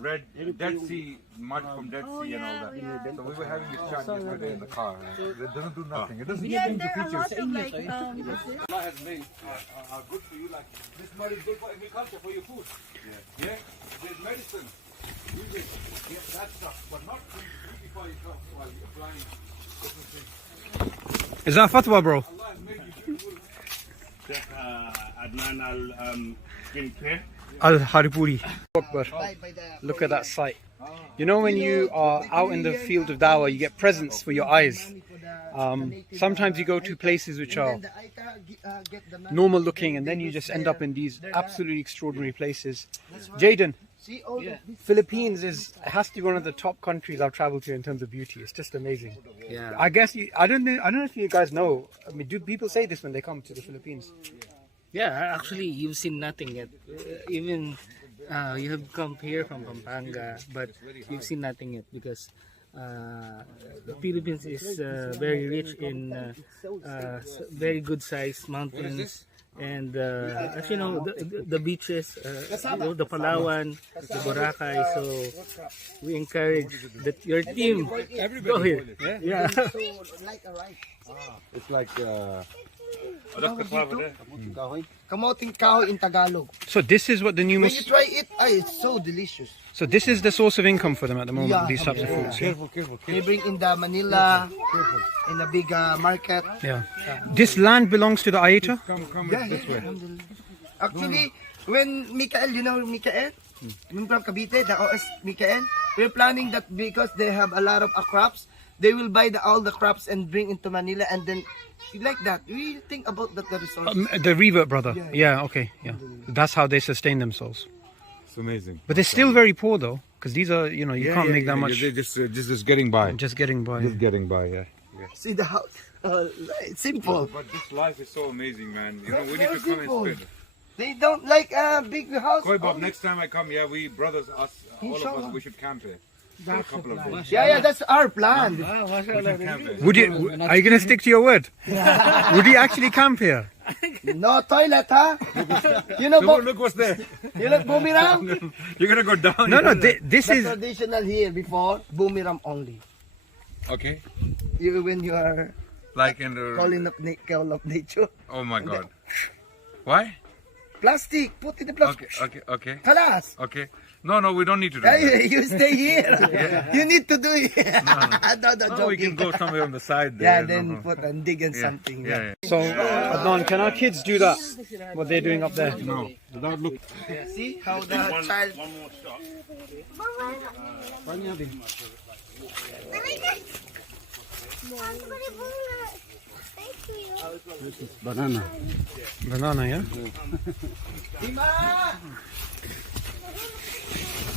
red Dead Sea, mud from Dead Sea and all that. So we were having this chat yesterday in the car. It doesn't do nothing. It doesn't Yeah, change the there are features. lots of like Allah has made are good for you. Like this mud is good for agriculture, for your food. Yeah. There's medicine. Use it. Get that stuff, but not beautify yourself while you're applying different things. Is that fatwa, bro? Allah has made you beautiful. Chef Adnan Al Skincare. Al Haripuri. Look at that sight. You know when you are out in the field of dawah, you get presents for your eyes. Sometimes you go to places which are normal looking and then you just end up in these absolutely extraordinary places. Jaden, Philippines has to be one of the top countries I've traveled to in terms of beauty. It's just amazing. Yeah. I guess I don't know if you guys know. I mean, do people say this when they come to the Philippines? Yeah, actually, you've seen nothing yet. Even you have come here from Pampanga, but you've seen nothing yet because the Philippines is very rich in very good sized mountains. And as you know, the beaches, the Palawan, the Boracay. So we encourage that your team go here. Yeah. It's like Kamoting kahoy in Tagalog. So this is what the new When you Muslims. try it, it's so delicious. So this is the source of income for them at the moment. Yeah. These types of fruits. Yeah. careful. They bring in the Manila, in the big market. Yeah. This land belongs to the Ayeta. Come Yeah, this way. Actually, when Mikael, you know Mikael? From Cavite, the OS Mikael, we're planning that because they have a lot of crops, they will buy all the crops and bring into Manila and then like that. We think about that the resources. The revert brother. Yeah. Okay. Yeah. That's how they sustain themselves. It's amazing. But they're still very poor though, because these are, you know, you can't make that much. They're just getting by. Just getting by. Just getting by, yeah. See the house. It's simple. But this life is so amazing, man. You know, we need to come simple. and spend. They don't like a big house. Koi Bob, next time I come, we brothers, all of us, we should camp here. For a couple of days. Yeah, that's our plan. We should camp here. Would you? Are you gonna stick to your word? Would you actually camp here? No toilet, huh? You know, Look what's there. you know boomerang? You're gonna go down. No. This The is. traditional here before, boomerang only. Okay. When you are Like in the. call of nature. Oh my God. Why? Plastic, put in the plastic. Okay. Kalas. Okay. No, we don't need to do Hey, that. you stay here. You need to do it. No, We can go somewhere on the side Yeah, there. then put and dig in something. Yeah. So, Adnan, can our kids do that? What they're doing up there? No. Without look. See how the child. One more shot. Banana. Banana, yeah?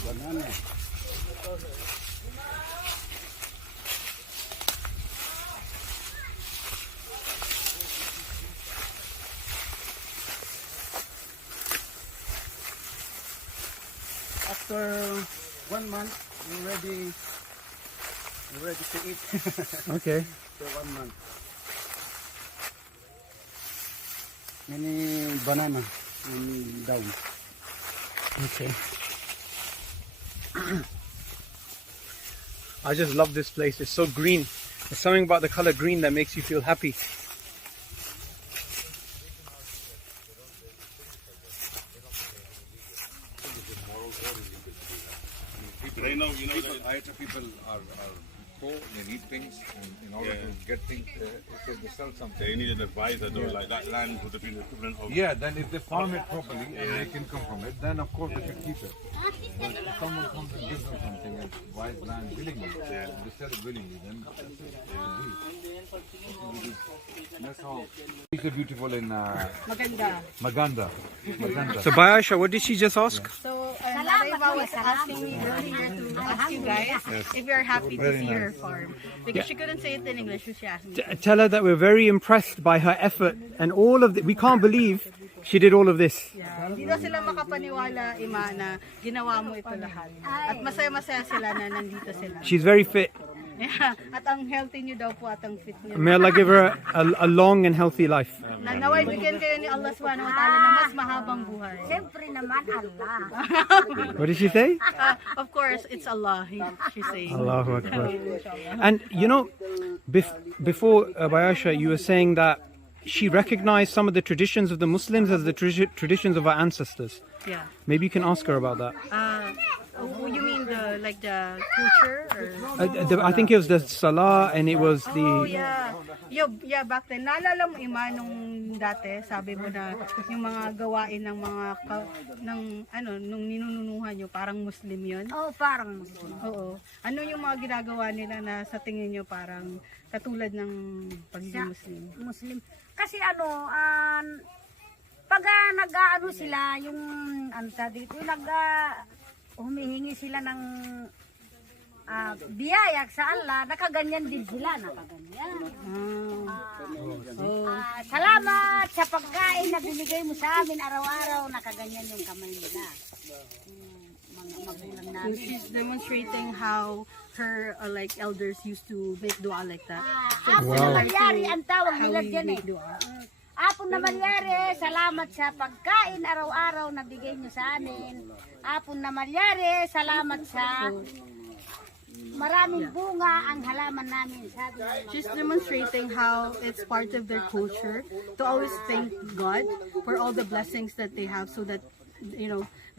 Banana. After 1 month, we're ready to eat. Okay. After 1 month. Many banana down. Okay. I just love this place. It's so green. There's something about the color green that makes you feel happy. They know, you know, People are poor, they need things, and in order to get things, if they sell something. they need an advisor though, like that land would have been the equivalent of. Yeah, then if they farm it properly and make income from it, then of course they should keep it. But if someone comes and gives them something and buys land willingly, they sell it willingly, then that's it. That's how. It's so beautiful in Maganda. So Bayasha, what did she just ask? So Nareva was asking me earlier to ask you guys if you're happy to see her farm. Because she couldn't say it in English, so she asked me. Tell her that we're very impressed by her effort and all of we can't believe she did all of this. Yeah, hindi daw sila makapaniwala, Ima, na ginawa mo ito lahat. At masaya-masaya sila na nandito sila. She's very fit. Yeah, at ang healthy niyo daw po at ang fit niyo. May Allah give her a long and healthy life. Na naway bigyan kayo ni Allah subhanahu wa ta'ala ng mas mahabang buhay. Siyempre naman Allah. What did she say? Of course, it's Allah, she's saying. Allahu Akbar. And you know, before Bayasha, you were saying that she recognized some of the traditions of the Muslims as the traditions of our ancestors. Yeah. Maybe you can ask her about that. You mean the culture? Or? I think it was the Salah and it was the... Oh, yeah. Yeah, back then. Naalala mo, Ima, nung dati, sabi mo na yung mga gawain ng mga, nung ninununuhan nyo, parang Muslim yun? Oh, parang Muslim. Oo. Ano yung mga ginagawa nila na sa tingin nyo parang katulad ng pagiging Muslim? Muslim. Kasi pag nag-ano sila, yung dito, humihingi sila ng biyaya sa Allah, nakaganyan din sila, nakaganyan. Salamat sa pagkain na binigay mo sa amin araw-araw, nakaganyan yung kamay nila. Mga magulang namin. So she's demonstrating how her elders used to make dua like that. Apon na malyari ang tawag nila dyan eh. Apon na malyari, salamat sa pagkain araw-araw na bigay nyo sa amin. Apon na malyari, salamat sa maraming bunga ang halaman namin. She's demonstrating how it's part of their culture to always thank God for all the blessings that they have, so that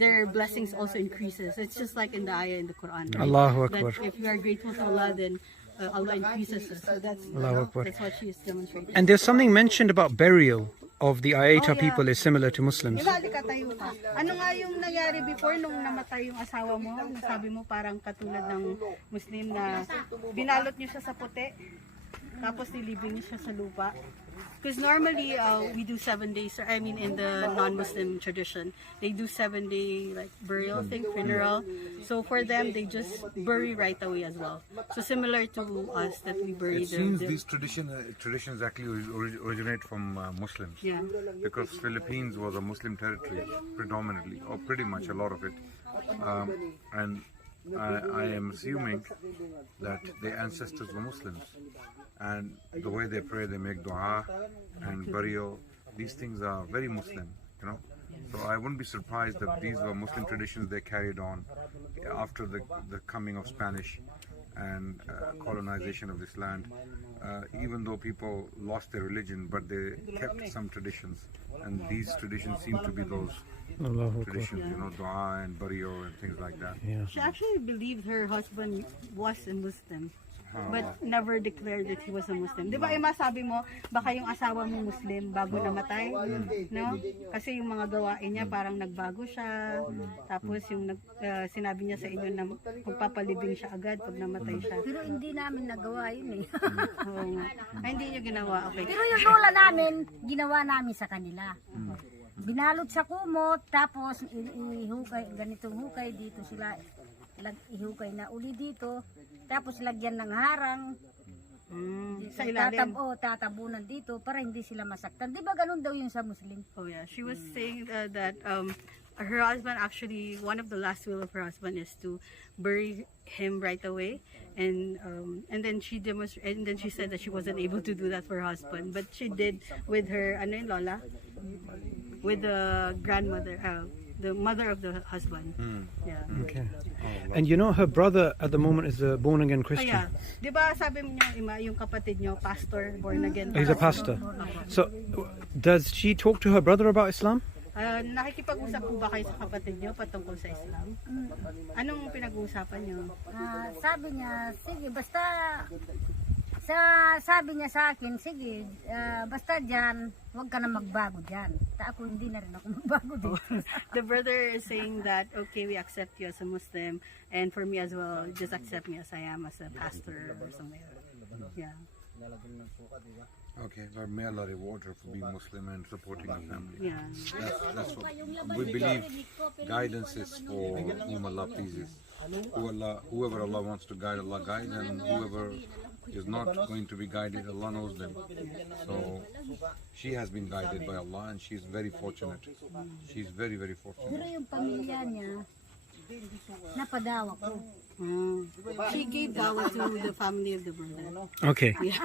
their blessings also increases. It's just like in the ayah in the Quran, right? Allahu Akbar. That if you are grateful to Allah, then Allah increases us. So that's what she is demonstrating. And there's something mentioned about burial of the Ayeta people is similar to Muslims. Ano nga yung nangyari before nung namatay yung asawa mo? Sabi mo parang katulad ng Muslim na binalot niyo siya sa puti, tapos nilibing niyo siya sa lupa. Because normally we do 7 days. I mean, in the non-Muslim tradition, they do 7-day burial thing, funeral. So for them, they just bury right away as well. So similar to us that we bury. It seems these traditions actually originate from Muslims. Yeah. Because Philippines was a Muslim territory predominantly, or pretty much a lot of it, and I am assuming that their ancestors were Muslims. And the way they pray, they make dua and burial, these things are very Muslim, So I wouldn't be surprised that these were Muslim traditions they carried on after the coming of Spanish and colonization of this land. Even though people lost their religion, but they kept some traditions, and these traditions seem to be those traditions, dua and burial and things like that. Yeah. She actually believed her husband was a Muslim. but never declared that he was a Muslim. Di ba, Ima, sabi mo, baka yung asawa mo Muslim bago namatay, no? Kasi yung mga gawain niya, parang nagbago siya. Tapos yung sinabi niya sa inyo na magpapalibing siya agad pag namatay siya. Pero hindi namin nagawa yun eh. Oo nga. Ay, hindi niyo ginawa, okay. Pero yung lola namin, ginawa namin sa kanila. Binalot sa kumot, tapos ihukay, ganitong hukay dito sila, ihukay na uli dito, tapos lagyan ng harang, sa ilalim. tatabunan dito para hindi sila masaktan. Di ba ganun daw yung sa Muslim? Oh yeah, she was saying that her husband actually, one of the last will of her husband is to bury him right away, and then she said that she wasn't able to do that for her husband, but she did with her lola, with the grandmother, the mother of the husband. Yeah. Okay. And you know her brother at the moment is a born again Christian. Yeah. Di ba sabi mo niyo, Ima, yung kapatid niyo, pastor, born again. He's a pastor. So does she talk to her brother about Islam? Nakikipag-usap po ba kayo sa kapatid niyo patungkol sa Islam? Anong pinag-uusapan niyo? Sabi niya, sige, basta sabi niya sa akin, sige, basta dyan, huwag ka na magbago dyan. Ako hindi na rin ako magbago dito. The brother is saying that, okay, we accept you as a Muslim, and for me as well, just accept me as I am, as a pastor or something. Yeah. Okay, well, may Allah reward her for being Muslim and supporting her family. Yeah. That's what we believe. Guidance is for whom Allah pleases. Whoever Allah wants to guide, Allah guides, and whoever is not going to be guided, Allah knows them. So she has been guided by Allah, and she's very fortunate. She's very, very fortunate. Pero yung pamilya niya, napadawa ko. She gave dawa to the family of the brother. Okay. Yeah.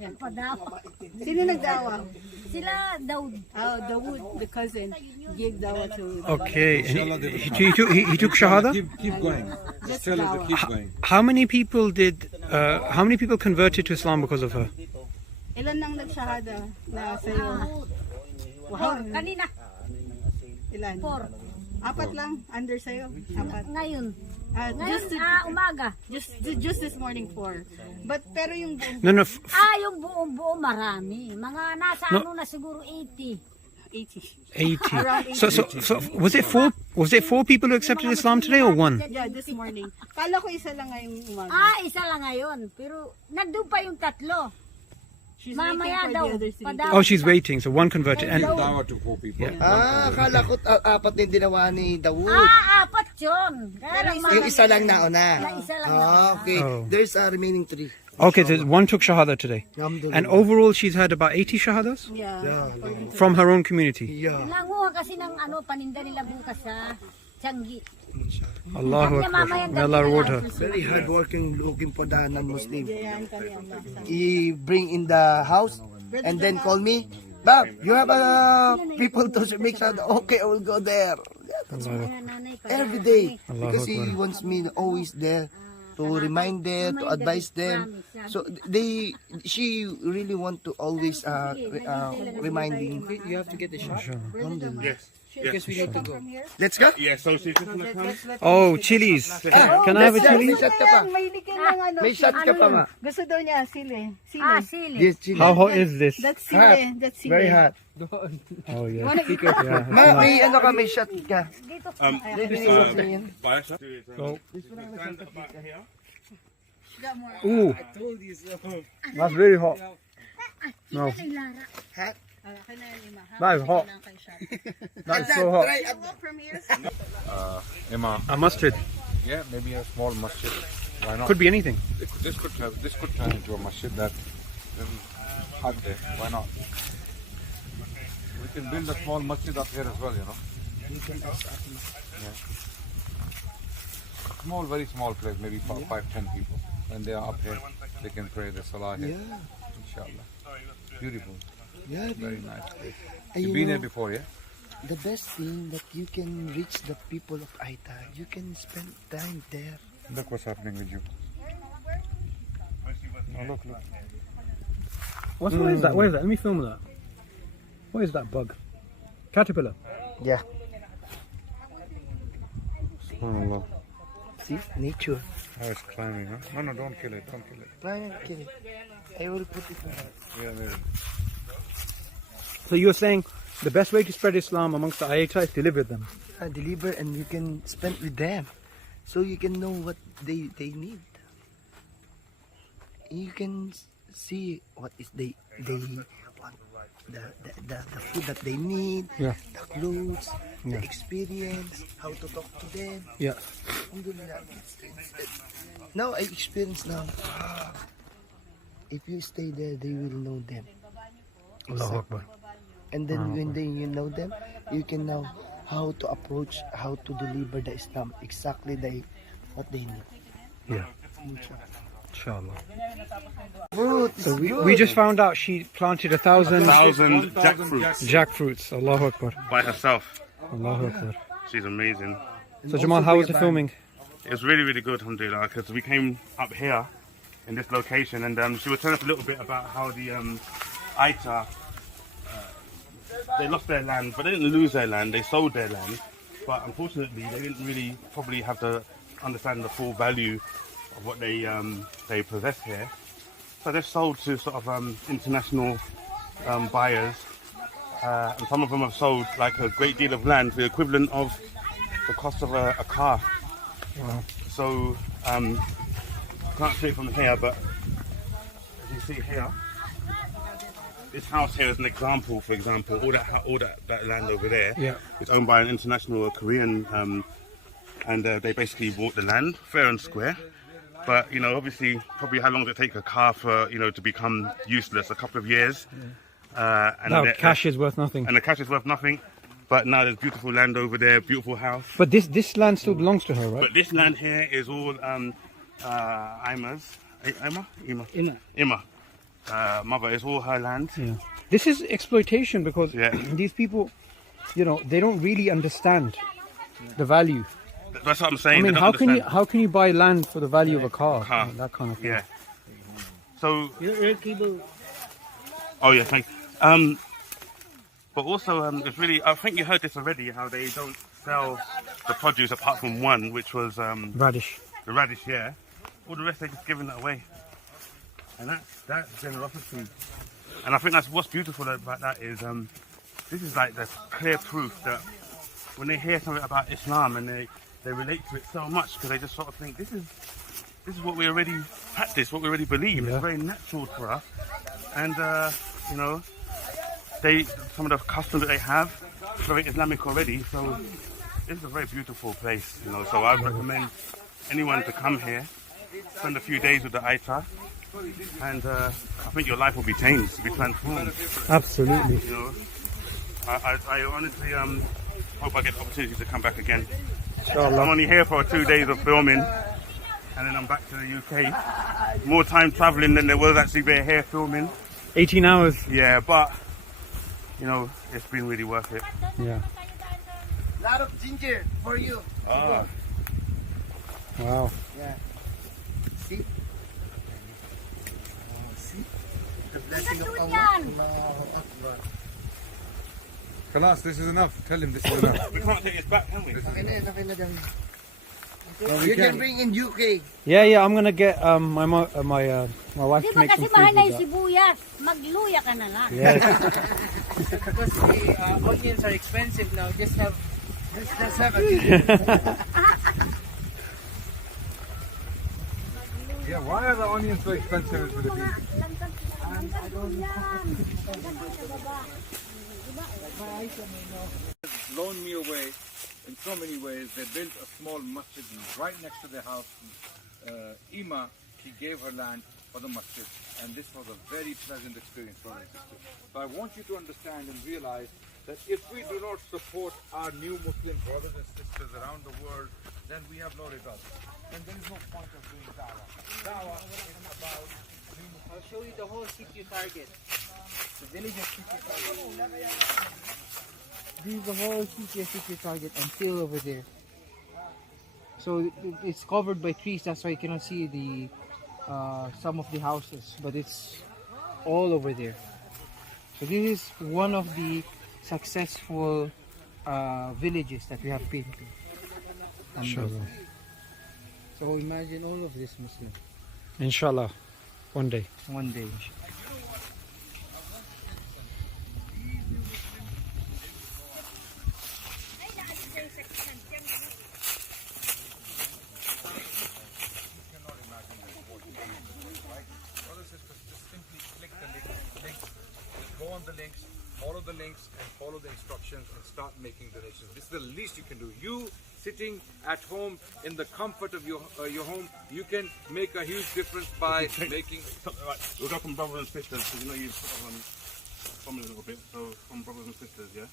Napadawa. Sino nagdawa? Sila Daud. Dawood, the cousin, gave dawa to. Okay. And he took shahada. Keep going. Just tell her to keep going. How many people converted to Islam because of her? Ilan nang nagshahada na sa'yo? Wow. Kanina. Ilan? 4. Apat lang under sa'yo? Apat. Ngayon. Umaga. Just this morning 4. But pero yung buong No. Yung buong marami. Mga nasa na siguro 80. 80. So was it four people who accepted Islam today or one? Yeah, this morning. Kala ko isa lang ngayong umaga. Isa lang ngayon. Pero nandun pa yung 3. She's Mamaya waiting for daw. the other 3. Padaw. Oh, she's waiting. So one converted. And Dawa to 4 people. Akala ko 4 din dinawa ni Dawood. 4 yun. Yung isa lang nauna. Isa lang Okay. Oh. There's remaining 3. okay, so one took shahada today. And overall, she's had about 80 shahadas Yeah. from her own community. Yeah. Nanguha kasi ng paninda nila bukas sa Tianggi. Allahu Akbar. May Allah reward her. Very hardworking, looking for the non-Muslim. He bring in the house and then call me. Bob, you have people to make sure. Okay, I will go there. Every day. Because he wants me always there to remind them, to advise them. So she really want to always reminding. You have to get the shot. Yes. Because we need to go. Let's go. Yeah, so see if this one comes. Oh, chilies. Can I have a chili? May shot ka pa. Mahilig ka ng May shot ka pa, ma. Gusto daw niya sili. Sili. Yes, chili. How hot is this? That's sili. That's sili. Very hot. Oh yeah. Ma, may may shot ka. Buy a shot. Go. Stand up back here. Ooh, that's really hot. No, Hot? that is hot. That is so hot. Imam. A mustard. Yeah, maybe a small masjid. Why not? Could be anything. This could turn into a masjid that hot there. Why not? We can build a small masjid up here as well, you know. Yeah. Small, very small place, maybe 5-10 people. When they are up here, they can pray the salah here. Yeah. Inshallah. Beautiful. Yeah, Very nice place. And You've you been know, here before, yeah? the best thing that you can reach the people of Aita. You can spend time there. Look what's happening with you. Oh, look. What is that? What is that? Let me film that. What is that bug? Caterpillar. Yeah. SubhanAllah. See, nature. Oh, it's climbing, huh? No, don't kill it. Don't kill it. Why not kill it? I will put it in. Yeah, maybe. So you're saying the best way to spread Islam amongst the Ayata is to live with them. Deliver, and you can spend with them, so you can know what they need. You can see what is they want, the food that they need, Yeah. the clothes, the Yeah. experience, how to talk to them. Yeah. Alhamdulillah. Now I experience now. If you stay there, they will know them. Allahu Akbar. And then when you know them, you can know how to approach, how to deliver the Islam exactly what they need. Yeah. Inshallah. Fruit. So we just found out she planted 1,000 1,000 jackfruits jackfruits. Allahu Akbar. by herself. Allahu Akbar. She's amazing. So Jamal, how was the filming? It was really, really good, alhamdulillah, because we came up here in this location, and she was telling us a little bit about how the Aita, they lost their land, but they didn't lose their land, they sold their land, but unfortunately they didn't really probably have to understand the full value of what they possess here. So they've sold to sort of international buyers, and some of them have sold like a great deal of land, the equivalent of the cost of a car. Wow. So can't see it from here, but as you see here, this house here is an example. For example, all that land over there is owned by an international Korean, and they basically bought the land fair and square. But you know, obviously, probably how long does it take a car for to become useless? A couple of years. And Now cash is worth nothing. And the cash is worth nothing. But now there's beautiful land over there, beautiful house. But this land still belongs to her, right? But this land here is all Ima's. Ima. Mother, is all her land. Yeah. This is exploitation because Yeah. these people, they don't really understand the value. That's what I'm saying. I mean, they don't understand. how can you buy land for the value of a car? That kind of thing. Yeah. So. Your cable. Oh yeah, thanks. But also, it's really. I think you heard this already. How they don't sell the produce apart from one, which was Radish. the radish. Yeah. All the rest they're just giving it away, and that's generosity. And I think that's what's beautiful about that is this is like the clear proof that when they hear something about Islam and they relate to it so much because they just sort of think this is what we already practice, what we already believe. Yeah. It's very natural for us, and some of the customs that they have very Islamic already. So this is a very beautiful place, So I recommend anyone to come here, spend a few days with the Aita, and I think your life will be changed, be transformed. Absolutely. I honestly hope I get the opportunity to come back again. Inshallah. I'm only here for 2 days of filming, and then I'm back to the UK. More time traveling than there was actually being here filming. 18 hours. Yeah, but it's been really worth it. Yeah. Lot of ginger for you. Ah. Wow. Yeah. See? See? The blessing of Allah. Khalas, this is enough. Tell him this is enough. We can't take this back, can we? You can bring in UK. Yeah. I'm gonna get my wife Di to ba make some kasi food mahal na with yung that. sibuyas? Magluya ka na lang. Yes. Because the onions are expensive now. Just have Yeah, why are the onions so expensive in Philippines? It's blown me away in so many ways. They built a small masjid right next to their house. Ima, she gave her land for the masjid, and this was a very pleasant experience for my sister. So I want you to understand and realize that if we do not support our new Muslim brothers and sisters around the world, then we have no results. And there is no point of doing dawah. Dawah is about I'll show you the whole city target. The village of city target. This is the whole city target until over there. So it's covered by trees. That's why you cannot see the some of the houses, but it's all over there. So this is one of the successful villages that we have been to. Inshallah. So imagine all of this Muslim. Inshallah, one day. One day. Go on the links, follow the links, and follow the instructions and start making donations. This is the least you can do. You sitting at home in the comfort of your home, you can make a huge difference by making. Right, we'll go from brothers and sisters, because you know you've from a little bit. So from brothers and sisters, yeah.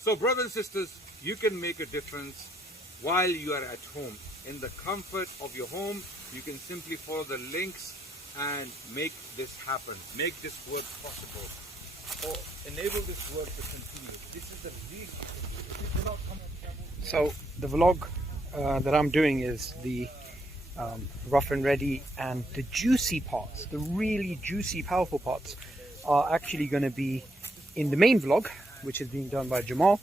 So, brothers and sisters, you can make a difference while you are at home. In the comfort of your home, you can simply follow the links and make this happen. Make this work possible. Or enable this work to continue. This is the least you can do. If you cannot come. So the vlog that I'm doing is the rough and ready, and the juicy parts, the really juicy, powerful parts, are actually going to be in the main vlog, which is being done by Jamal,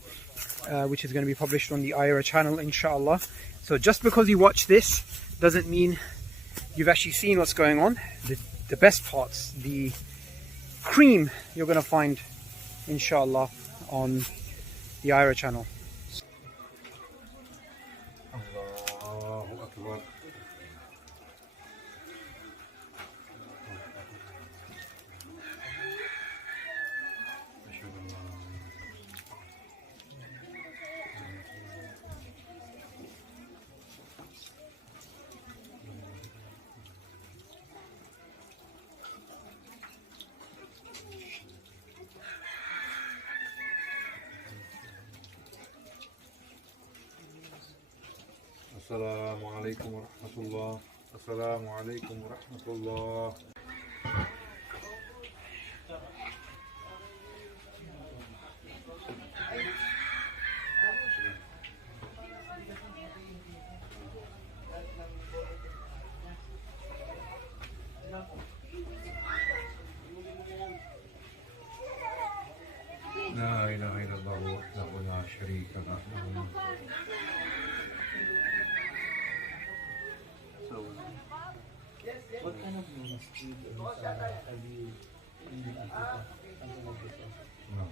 which is going to be published on the IRA channel, inshallah. So just because you watch this doesn't mean you've actually seen what's going on. The best parts, the cream, you're going to find, inshallah, on the IRA channel. Allahu Akbar. Assalamu alaikum wa rahmatullah. Assalamu alaikum wa rahmatullah. La ilaha illallah wahdahu la sharika lahu. What kind of masjid have you in Africa? Something like this also? No,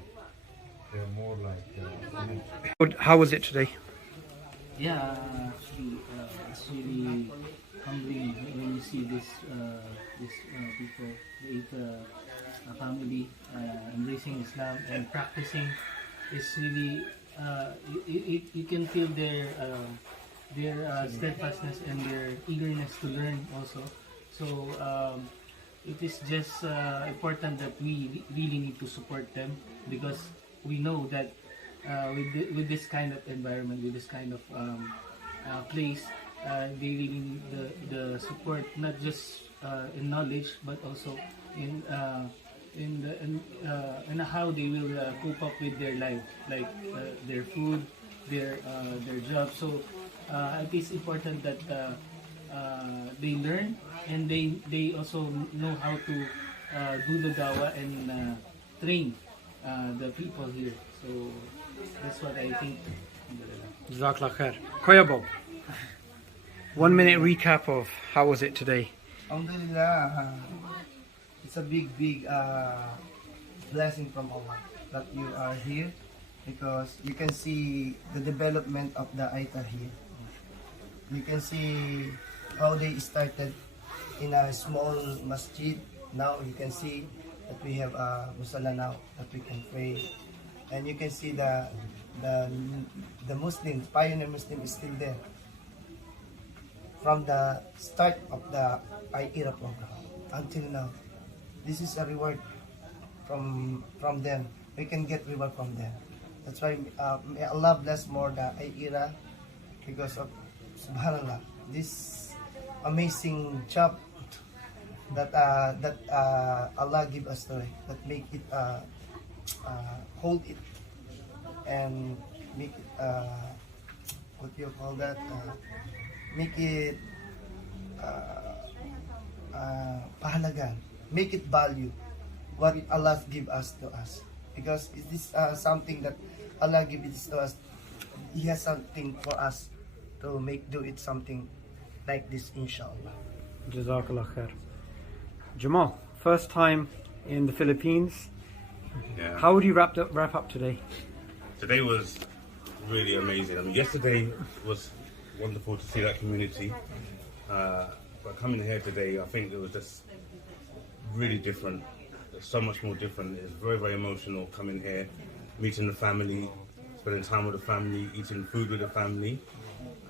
they're more like. How was it today? Yeah, actually, it's really humbling when you see this people, the family embracing Islam and practicing. It's really you can feel their steadfastness and their eagerness to learn also. So it is just important that we really need to support them, because we know that with this kind of environment, with this kind of place, they really need the support, not just in knowledge, but also in how they will cope up with their life, like their food, their job. So it is important that they learn, and they also know how to do the dawah and train the people here. So that's what I think. Jazakallah khair. Koya Bob, 1 minute recap of how was it today? Alhamdulillah, it's a big blessing from Allah that you are here, because you can see the development of the Aita here. You can see how they started in a small masjid. Now you can see that we have a musalla now that we can pray, and you can see the Muslim, pioneer Muslim is still there from the start of the IRA program until now. This is a reward from them. We can get reward from them. That's why may Allah bless more the IRA, because of subhanallah, this amazing job that Allah give us today, that make it hold it and make it what do you call that, make it pahalagan, make it value what Allah give us to us, because it is something that Allah give it to us He has something for us to do it something like this, inshallah. Jazakallah khair. Jamal, first time in the Philippines. Yeah. How would you wrap up today? Today was really amazing. I mean, yesterday was wonderful to see that community. But coming here today, I think it was just really different. It's so much more different. It's very, very emotional coming here, meeting the family, spending time with the family, eating food with the family,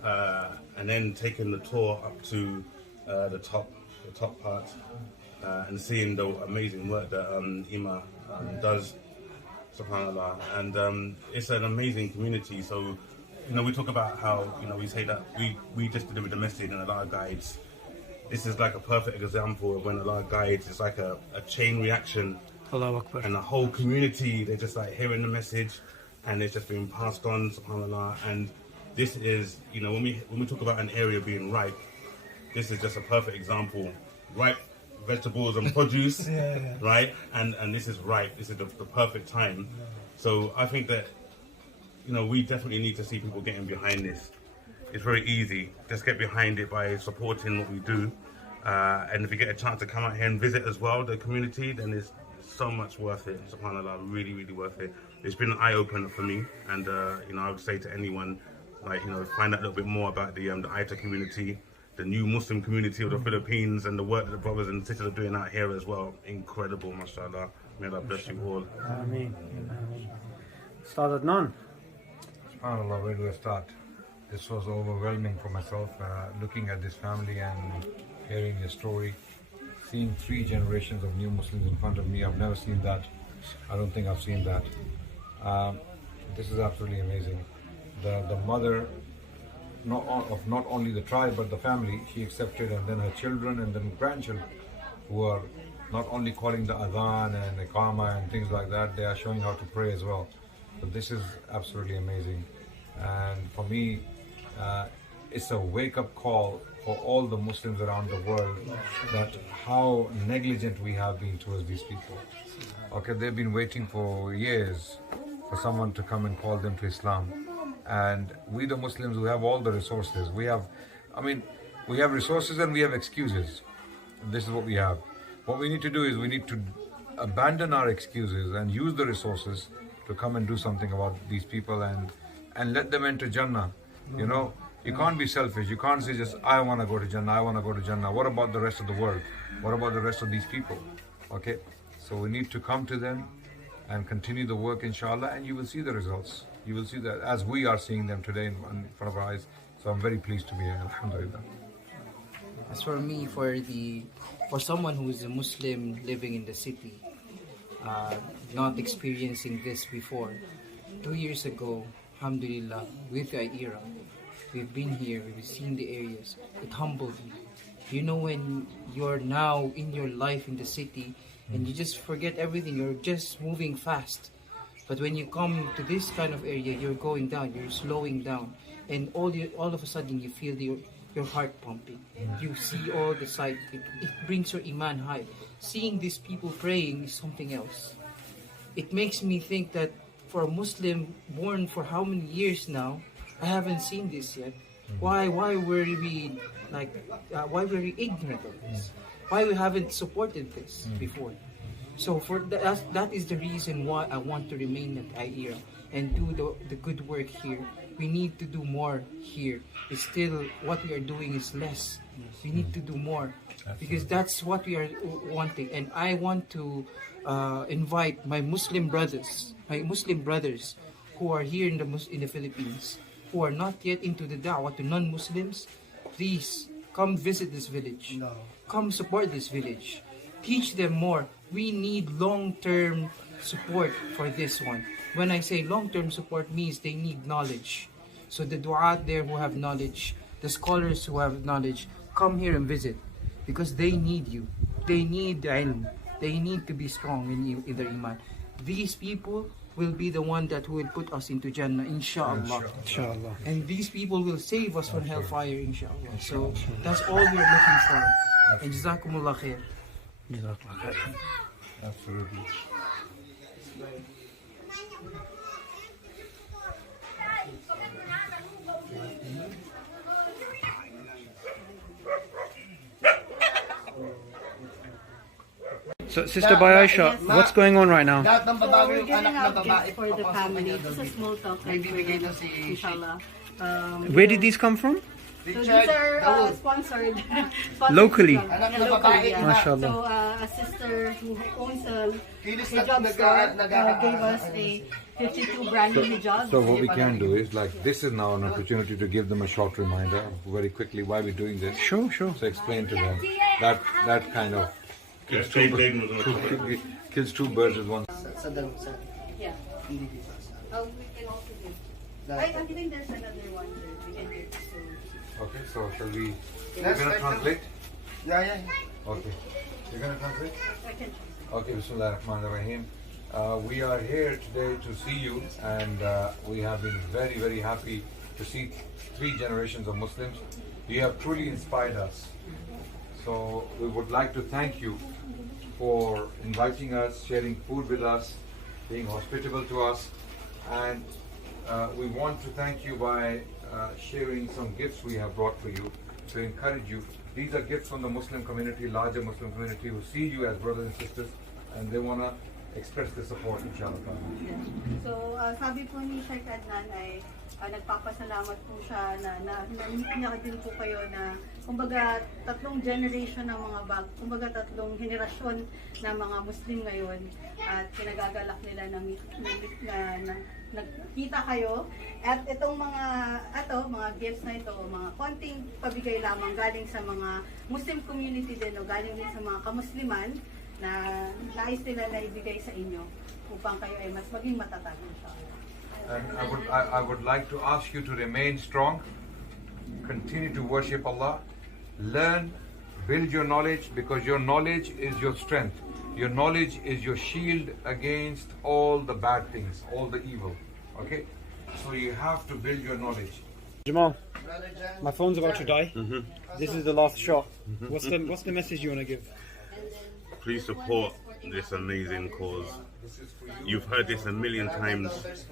and then taking the tour up to the top part and seeing the amazing work that Ima does, subhanAllah. And it's an amazing community. So, you know, we talk about how, you know, we say that we just deliver the message and a lot of guides. This is like a perfect example of when a lot of guides, it's like a chain reaction. Allahu Akbar. And the whole community, they're just like hearing the message and it's just being passed on, subhanAllah. And this is, you know, when we talk about an area being ripe, this is just a perfect example. Ripe vegetables and produce, right? And this is ripe. This is the perfect time. So I think that, you know, we definitely need to see people getting behind this. It's very easy. Just get behind it by supporting what we do. And if you get a chance to come out here and visit as well, the community, then it's so much worth it. SubhanAllah, really, really worth it. It's been an eye-opener for me. And, you know, I would say to anyone, like, you know, find out a little bit more about the Aita community, the new Muslim community of the Philippines, and the work that the brothers and sisters are doing out here as well. Incredible, mashallah. May Allah bless you all. Ameen. Start Adnan. SubhanAllah, where do I start? This was overwhelming for myself, looking at this family and hearing their story, seeing 3 generations of new Muslims in front of me. I've never seen that. I don't think I've seen that. This is absolutely amazing. The mother, not only the tribe but the family, she accepted, and then her children and then grandchildren, who are not only calling the adhan and iqama and things like that, they are showing how to pray as well. So this is absolutely amazing. And for me, it's a wake-up call for all the Muslims around the world that how negligent we have been towards these people. Okay, they've been waiting for years for someone to come and call them to Islam. And we the Muslims, we have all the resources. We have resources and we have excuses. This is what we have. What we need to do is we need to abandon our excuses and use the resources to come and do something about these people and let them enter Jannah. You know, you can't be selfish. You can't say just, I want to go to Jannah, I want to go to Jannah. What about the rest of the world? What about the rest of these people? Okay, so we need to come to them and continue the work, inshallah, and you will see the results. You will see that as we are seeing them today in front of our eyes. So I'm very pleased to be here, alhamdulillah. As for me, for someone who is a Muslim living in the city, not experiencing this before, 2 years ago, alhamdulillah, with the era, we've been here, we've seen the areas. It humbled me. You know, when you're now in your life in the city and you just forget everything, you're just moving fast. But when you come to this kind of area, you're going down, you're slowing down, and all of a sudden you feel your heart pumping. You see all the sight. It brings your iman high. Seeing these people praying is something else. It makes me think that for a Muslim born for how many years now, I haven't seen this yet. Why were we ignorant of this? Why we haven't supported this before? So for that is the reason why I want to remain at IERA and do the good work here. We need to do more here. It's still what we are doing is less. We need to do more because that's what we are wanting. And I want to invite my Muslim brothers who are here in the Philippines, who are not yet into the da'wah to non-Muslims. Please come visit this village. Come support this village. Teach them more. We need long-term support for this one. When I say long-term support means they need knowledge. So the du'at there who have knowledge, the scholars who have knowledge, come here and visit because they need you. They need ilm. They need to be strong in their iman. These people will be the one that will put us into Jannah, inshallah. Inshallah. And these people will save us from hellfire, inshallah. So that's all we are looking for. And jazakumullah khair. Absolutely. So, Sister Bayasha, what's going on right now? Lahat ng So babae we're yung gonna anak na have babae. gifts for the papasok family. niya This doon. is a small token May for bibigay them, na si inshallah. Where did these come from? So these are sponsored. Sponsored Locally? from- Anak na locally, babae, yeah. Mashallah. So a sister who owns a Kilos hijab store gave us a 52 brand new hijab. So what we can do is, like, this is now an opportunity to give them a short reminder very quickly why we're doing this. Sure, sure. So explain to them that kind of kills two birds with one. Sa dalawang sa Yeah. hindi dito. Oh, we can also give. I think there's another one there. We can give. So. Okay, so shall we? You're Let's gonna start translate? Yeah. Okay. You're gonna translate? I can. Okay, Bismillahirrahmanirrahim. We are here today to see you, and we have been very, very happy to see 3 generations of Muslims. You have truly inspired us. So we would like to thank you for inviting us, sharing food with us, being hospitable to us, and we want to thank you by sharing some gifts we have brought for you to encourage you. These are gifts from the Muslim community, larger Muslim community, who see you as brothers and sisters, and they want to express their support, inshallah. So, sabi po ni Sheikh Adnan ay nagpapasalamat po siya na niya din po kayo na kumbaga 3 generation ng mga kumbaga 3 henerasyon ng mga Muslim ngayon at kinagagalak nila na nagkita kayo at itong mga gifts na ito, mga konting pabigay lamang galing sa mga Muslim community din o galing din sa mga kamusliman na nais nila na ibigay sa inyo upang kayo ay mas maging matatag. And I would like to ask you to remain strong, continue to worship Allah, learn, build your knowledge, because your knowledge is your strength. Your knowledge is your shield against all the bad things, all the evil. Okay? So you have to build your knowledge. Jamal, my phone's about to die. This is the last shot. What's the message you want to give? Please support this amazing cause. You've heard this a million times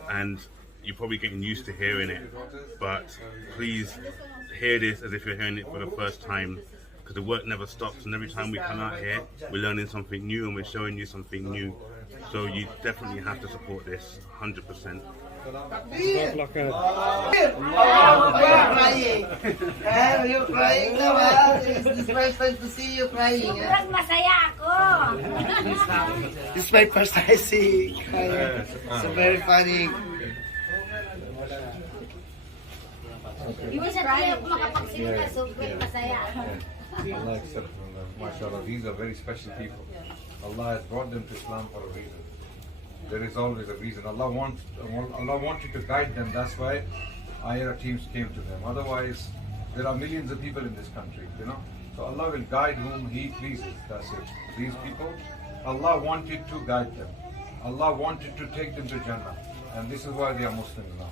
and you're probably getting used to hearing it, but please hear this as if you're hearing it for the first time, because the work never stops, and every time we come out here we're learning something new and we're showing you something new. So you definitely have to support this 100%. You're crying. You're crying naman. It's the first time to see you crying. Sobrang masaya ako. This is my first time seeing you crying. So very funny. Iwan sa tayo ako makapagsimula. Sobrang masaya ako. Allah accept from them. MashaAllah, these are very special people. Allah has brought them to Islam for a reason. There is always a reason. Allah wanted to guide them. That's why IRA teams came to them. Otherwise, there are millions of people in this country, you know. So Allah will guide whom He pleases. That's it. These people, Allah wanted to guide them. Allah wanted to take them to Jannah. And this is why they are Muslims now.